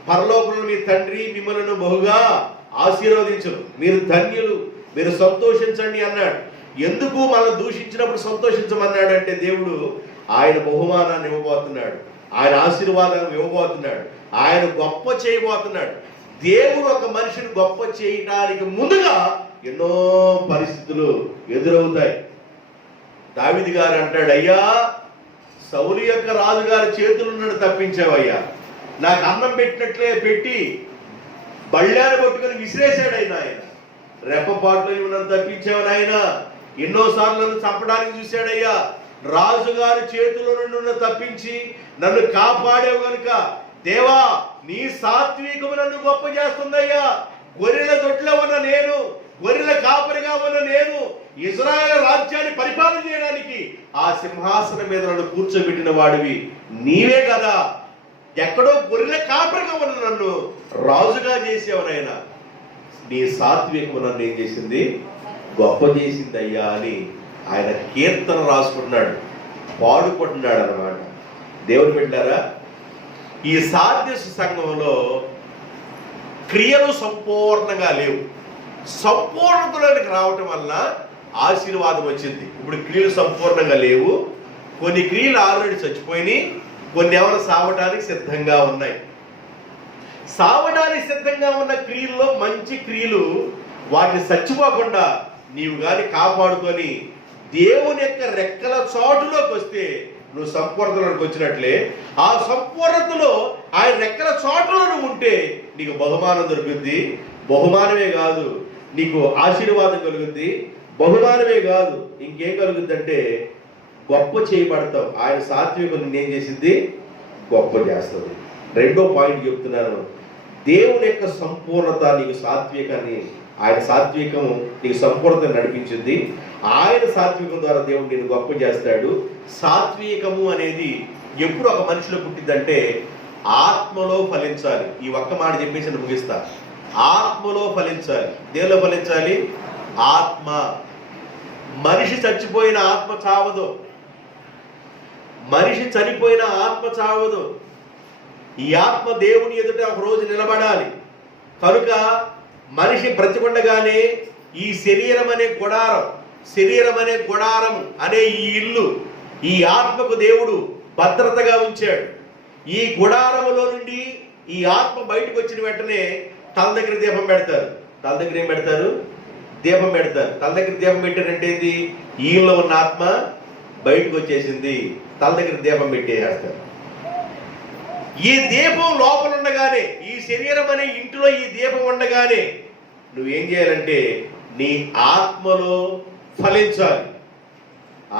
పరలోకంలో మీ తండ్రి మిమ్మల్ని బహుగా ఆశీర్వదించరు, మీరు ధన్యులు, మీరు సంతోషించండి అన్నాడు. ఎందుకు మనల్ని దూషించినప్పుడు సంతోషించమన్నాడు అంటే దేవుడు ఆయన బహుమానాన్ని ఇవ్వబోతున్నాడు, ఆయన ఆశీర్వాదాన్ని ఇవ్వబోతున్నాడు, ఆయన గొప్ప చేయబోతున్నాడు. దేవుడు ఒక మనిషిని గొప్ప చేయడానికి ముందుగా ఎన్నో పరిస్థితులు ఎదురవుతాయి. దావీదు గారు అంటాడు, అయ్యా సౌలు యొక్క రాజుగారి చేతులు నన్ను తప్పించావయ్యా, నాకు అన్నం పెట్టినట్లే పెట్టి బళ్ళాన్ని పట్టుకొని విసిరేశాడు ఆయన రెప్పపాట్లో నన్ను తప్పించావు ఆయన, ఎన్నోసార్లు నన్ను చంపడానికి చూశాడయ్యా, రాజుగారి చేతుల నుండి నన్ను తప్పించి నన్ను కాపాడేవు కనుక దేవా నీ సాత్వికము నన్ను గొప్ప చేస్తుందయ్యా. గొర్రెల దొడ్లో ఉన్న నేను, గొర్రెల కాపరిగా ఉన్న నేను ఇశ్రాయేలు రాజ్యాన్ని పరిపాలన చేయడానికి ఆ సింహాసనం మీద నన్ను కూర్చోబెట్టిన వాడివి నీవే కదా, ఎక్కడో గొర్రెల కాపరిగా ఉన్న నన్ను రాజుగా చేసేవనైనా నీ సాత్వికము నన్ను ఏం చేసింది, గొప్ప చేసింది అయ్యా అని ఆయన కీర్తన రాసుకుంటున్నాడు, పాడుకుంటున్నాడు అన్నమాట. దేవుని బిడ్డలారా, ఈ సాధ్యసు సంఘంలో క్రియలు సంపూర్ణంగా లేవు. సంపూర్ణతలోనికి రావటం వల్ల ఆశీర్వాదం వచ్చింది. ఇప్పుడు క్రియలు సంపూర్ణంగా లేవు, కొన్ని క్రియలు ఆల్రెడీ చచ్చిపోయినాయి, కొన్ని ఏమైనా సావటానికి సిద్ధంగా ఉన్నాయి. సావడానికి సిద్ధంగా ఉన్న క్రియల్లో మంచి క్రియలు వాటిని చచ్చిపోకుండా నీవు కానీ కాపాడుకొని దేవుని యొక్క రెక్కల చాటులోకి వస్తే నువ్వు సంపూర్ణతలోకి వచ్చినట్లే, ఆ సంపూర్ణతలో ఆయన రెక్కల చాటులో నువ్వు ఉంటే నీకు బహుమానం దొరుకుద్ది. బహుమానమే కాదు, నీకు ఆశీర్వాదం కలుగుద్ది. బహుమానమే కాదు, ఇంకేం కలుగుద్ది అంటే గొప్ప చేయబడతావు. ఆయన సాత్వికం నిన్నేం చేసింది, గొప్ప చేస్తుంది. రెండో పాయింట్ చెప్తున్నాను, దేవుని యొక్క సంపూర్ణత నీకు సాత్వికాన్ని, ఆయన సాత్వికం నీకు సంపూర్ణత నడిపించింది. ఆయన సాత్వికం ద్వారా దేవుడు నేను గొప్ప చేస్తాడు. సాత్వికము అనేది ఎప్పుడు ఒక మనిషిలో పుట్టిందంటే ఆత్మలో ఫలించాలి. ఈ ఒక్క మాట చెప్పేసి నేను ముగిస్తా. ఆత్మలో ఫలించాలి. దేనిలో ఫలించాలి? ఆత్మ. మనిషి చచ్చిపోయిన ఆత్మ చావదు, మనిషి చనిపోయిన ఆత్మ చావదు. ఈ ఆత్మ దేవుని ఎదుట ఒక రోజు నిలబడాలి. కనుక మనిషి బ్రతికుండగానే ఈ శరీరం అనే గుడారం అనే ఈ ఇల్లు, ఈ ఆత్మకు దేవుడు భద్రతగా ఉంచాడు. ఈ గుడారములో నుండి ఈ ఆత్మ బయటకు వచ్చిన వెంటనే తల దగ్గర దీపం పెడతారు. తల దగ్గర ఏం పెడతారు? దీపం పెడతారు. తల దగ్గర దీపం పెట్టారంటే ఏంది? ఈలో ఉన్న ఆత్మ బయటకు వచ్చేసింది, తల దగ్గర దీపం పెట్టేస్తారు. ఈ దీపం లోపల ఉండగానే, ఈ శరీరం అనే ఇంటిలో ఈ దీపం ఉండగానే నువ్వేం చేయాలంటే నీ ఆత్మలో ఫలించాలి.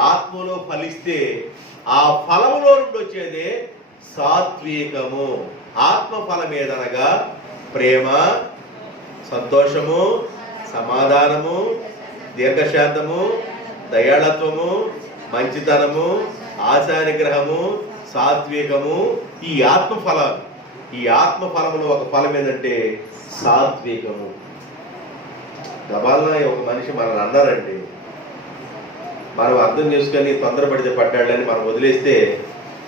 ఆత్మలో ఫలిస్తే ఆ ఫలములో నుండి వచ్చేదే సాత్వికము. ఆత్మ ఫలం ఏదనగా ప్రేమ, సంతోషము, సమాధానము, దీర్ఘశాంతము, దయాళత్వము, మంచితనము, ఆశానిగ్రహము, సాత్వికము, ఈ ఆత్మఫలాలు. ఈ ఆత్మఫలంలో ఒక ఫలం ఏంటంటే సాత్వికము. దబాలన ఒక మనిషి మనల్ని అన్నారండి, మనం అర్థం చేసుకొని తొందరపడితే పడ్డాడని మనం వదిలేస్తే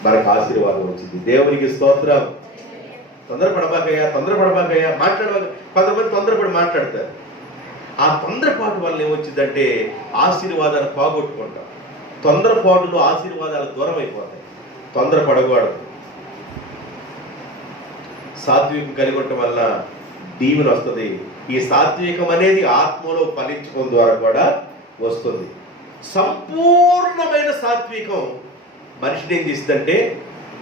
మనకు ఆశీర్వాదం వచ్చింది. దేవునికి స్తోత్రం. తొందరపడబాకయ్యా మాట్లాడబాక. కొంతమంది తొందరపడి మాట్లాడతారు. ఆ తొందరపాటు వల్ల ఏమొచ్చిందంటే ఆశీర్వాదాన్ని పోగొట్టుకుంటాం. తొందరపాటులో ఆశీర్వాదాలు దూరం అయిపోతాయి. తొందరపడకూడదు. సాత్వికం కలిగి ఉండటం వల్ల దీవెన వస్తుంది. ఈ సాత్వికం అనేది ఆత్మలో ఫలించడం ద్వారా కూడా వస్తుంది. సంపూర్ణమైన సాత్వికం మనిషిని ఏం చేస్తుందంటే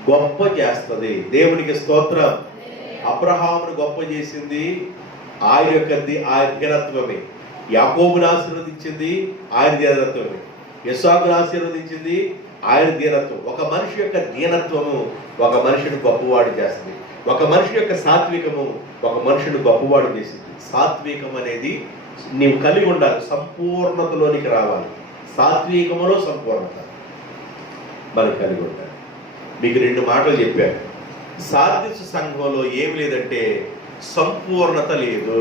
గొప్ప చేస్తుంది. దేవునికి స్తోత్రం. అబ్రహామును గొప్ప చేసింది ఆయన యొక్క దీనత్వమే. యాకోబును ఆశీర్వదించింది ఆయన దీనత్వమే. ఇస్సాకును ఆశీర్వదించింది ఆయన దీనత్వం. ఒక మనిషి యొక్క దీనత్వము ఒక మనిషిని గొప్పవాడు చేస్తుంది. ఒక మనిషి యొక్క సాత్వికము ఒక మనిషిని గొప్పవాడు చేసింది. సాత్వికం అనేది నీవు కలిగి ఉండాలి. సంపూర్ణతలోనికి రావాలి. సాత్వికములో సంపూర్ణత మనకు కలిగి ఉండాలి. మీకు 2 మాటలు చెప్పాను. సార్దిస్ సంఘంలో ఏమి లేదంటే సంపూర్ణత లేదు.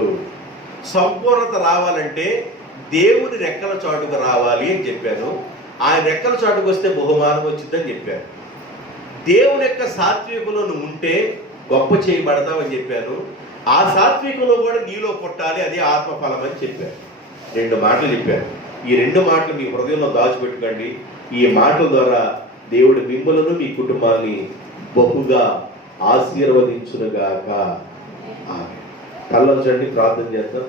సంపూర్ణత రావాలంటే దేవుని రెక్కల చాటుకు రావాలి అని చెప్పాను. ఆయన రెక్కల చాటుకు వస్తే బహుమానం వచ్చిందని చెప్పాను. దేవుని యొక్క సాత్వికంలో నువ్వు ఉంటే గొప్ప చేయబడతావని చెప్పాను. ఆ సాత్వికంలో కూడా నీలో పుట్టాలి, అదే ఆత్మఫలం అని చెప్పాను. 2 మాటలు చెప్పాను. ఈ 2 మాటలు మీ హృదయంలో దాచిపెట్టుకోండి. ఈ మాటల ద్వారా దేవుడు మిమ్మలను మీ కుటుంబాన్ని బహుగా ఆశీర్వదించునుగాక. కళ్ళొంచండి, ప్రార్థన చేద్దాం.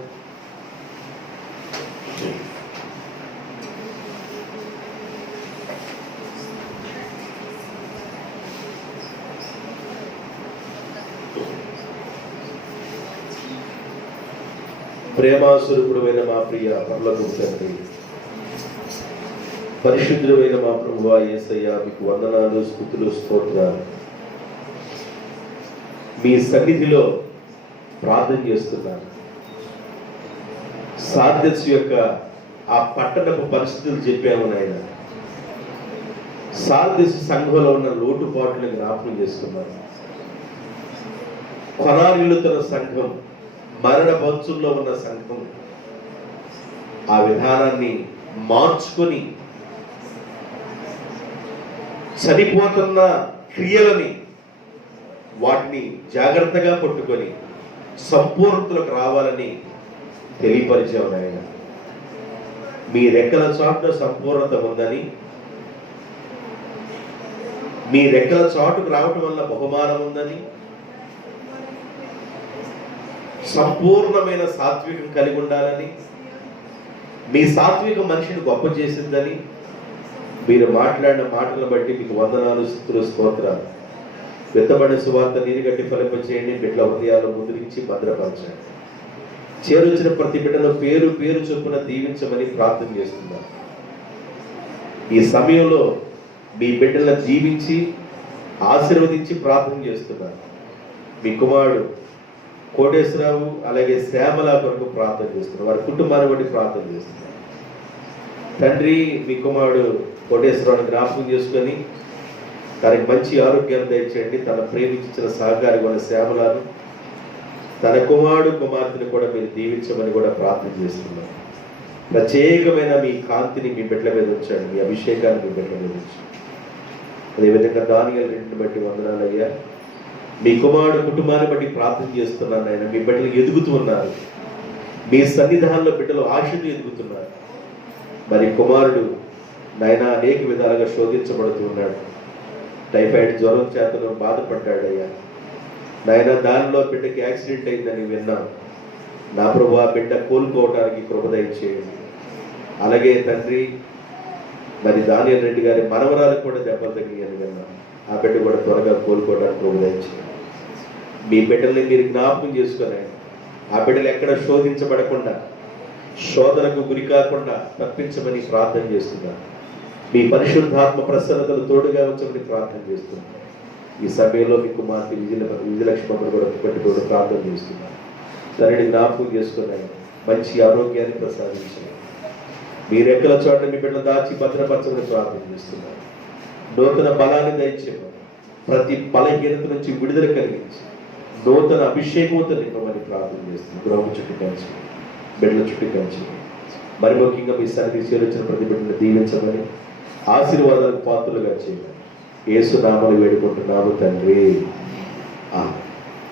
ప్రేమాస్వరూపుడైన మా ప్రియ పరలోకపు తండ్రి, పరిశుద్ధుడైన మా ప్రభువా యేసయ్యా, మీకు వందనాలు, స్తుతులు, స్తోత్రాలు. మీ సన్నిధిలో ప్రార్థన చేస్తున్నాను. సార్దస్ యొక్క ఆ పట్టణపు పరిస్థితులు చెప్పాము నాయన. సార్దస్ సంఘంలో ఉన్న లోటుపాట్లను జ్ఞాపకం చేసుకున్నాను. కొనారిల్లుతున్న సంఘం, మరణ బంచుల్లో ఉన్న సంఘం ఆ విధానాన్ని మార్చుకొని చనిపోతున్న క్రియలని వాటిని జాగ్రత్తగా పట్టుకొని సంపూర్ణతలకు రావాలని తెలియపరిచావు నాయన. మీ రెక్కల చాటున సంపూర్ణత ఉందని, మీ రెక్కల చాటుకు రావటం వల్ల బహుమానం ఉందని, సంపూర్ణమైన సాత్వికం కలిగి ఉండాలని, మీ సాత్విక మనిషిని గొప్ప చేసిందని మీరు మాట్లాడిన మాటలను బట్టి మీకు వందనాలు, స్తుతులు, స్తోత్రాలు. విత్తబడిన సువార్త నీరుగట్టి ఫలింపచేయండి. బిడ్డల హృదయాల్లో ముద్రించి భద్రపరచండి. చేరొచ్చిన ప్రతి బిడ్డలో పేరు పేరు చొప్పున దీవించమని ప్రార్థన చేస్తున్నాను. ఈ సమయంలో మీ బిడ్డలను దీవించి ఆశీర్వదించి ప్రార్థన చేస్తున్నాను. మీ కుమారుడు కోటేశ్వరరావు అలాగే శ్యామల కొరకు ప్రార్థన చేస్తున్నారు. వారి కుటుంబాన్ని బట్టి ప్రార్థన చేస్తున్నారు. తండ్రి, మీ కుమారుడు కోటేశ్వరరావుని జ్ఞాపకం చేసుకొని తనకి మంచి ఆరోగ్యాన్ని దయచేయండి. తన ప్రేమించిన సహకారి వాళ్ళ శ్యామలను, తన కుమారుడు కుమార్తెను కూడా మీరు దీవించమని కూడా ప్రార్థన చేస్తున్నారు. ప్రత్యేకమైన మీ కాంతిని మీ బిడ్డల మీద ఉంచండి. మీ అభిషేకాన్ని మీ బిడ్డల మీద ఉంచండి. అదేవిధంగా దానియేలు 2 బట్టి వందనాలు అయ్యా. మీ కుమారుడు కుటుంబాన్ని బట్టి ప్రార్థన చేస్తున్నాను ఆయన. మీ బిడ్డలు ఎదుగుతూ ఉన్నారు. మీ సన్నిధానంలో బిడ్డలు ఆశలు ఎదుగుతున్నారు. మరి కుమారుడు నాయన అనేక విధాలుగా శోధించబడుతూ ఉన్నాడు. టైఫాయిడ్ జ్వరం చేతను బాధపడ్డాడు అయ్యా. నాయన దానిలో బిడ్డకి యాక్సిడెంట్ అయిందని విన్నాను. నా ప్రభు ఆ బిడ్డ కోలుకోవడానికి కృప దయచేయండి. అలాగే తండ్రి, మరి దానియేలు రెడ్డి గారి మనవరాలకు కూడా దెబ్బలు తగిలియని విన్నాను. ఆ బిడ్డ కూడా త్వరగా కోలుకోవడానికి కృప దయచేయండి. మీ బిడ్డల్ని మీరు జ్ఞాపకం చేసుకుని ఆ బిడ్డలు ఎక్కడ శోధించబడకుండా, శోధనకు గురి కాకుండా తప్పించమని ప్రార్థన చేస్తున్నాను. మీ పరిశుద్ధాత్మ ప్రసన్నతలు తోడుగా ఉంచమని ప్రార్థన చేస్తున్నాను. ఈ సమయంలో మీ కుమార్తె విజయలక్ష్మి కూడా పెట్టుకోవడం ప్రార్థన చేస్తున్నాను. దానిని జ్ఞాపకం చేసుకున్నాను. మంచి ఆరోగ్యాన్ని ప్రసాదించాను. మీరు ఎక్కల చోట మీ బిడ్డలు దాచి భద్రపరచమని ప్రార్థన చేస్తున్నారు. నూతన బలాన్ని దయచేయమని, ప్రతి బలహీనత నుంచి విడుదల కలిగించి నూతన అభిషేకంతో నింపమని ప్రార్థన చేస్తున్నాను. గృహం చుట్టూ కంచి, బిడ్డల చుట్టూ కంచి, మరి ముఖ్యంగా మీ సన్నిధి చేరొచ్చిన ప్రతి బిడ్డను దీవించమని, ఆశీర్వాదాలకు పాత్రలుగా చేయమని యేసు నామములో వేడుకుంటున్నాము తండ్రి. ఆమేన్.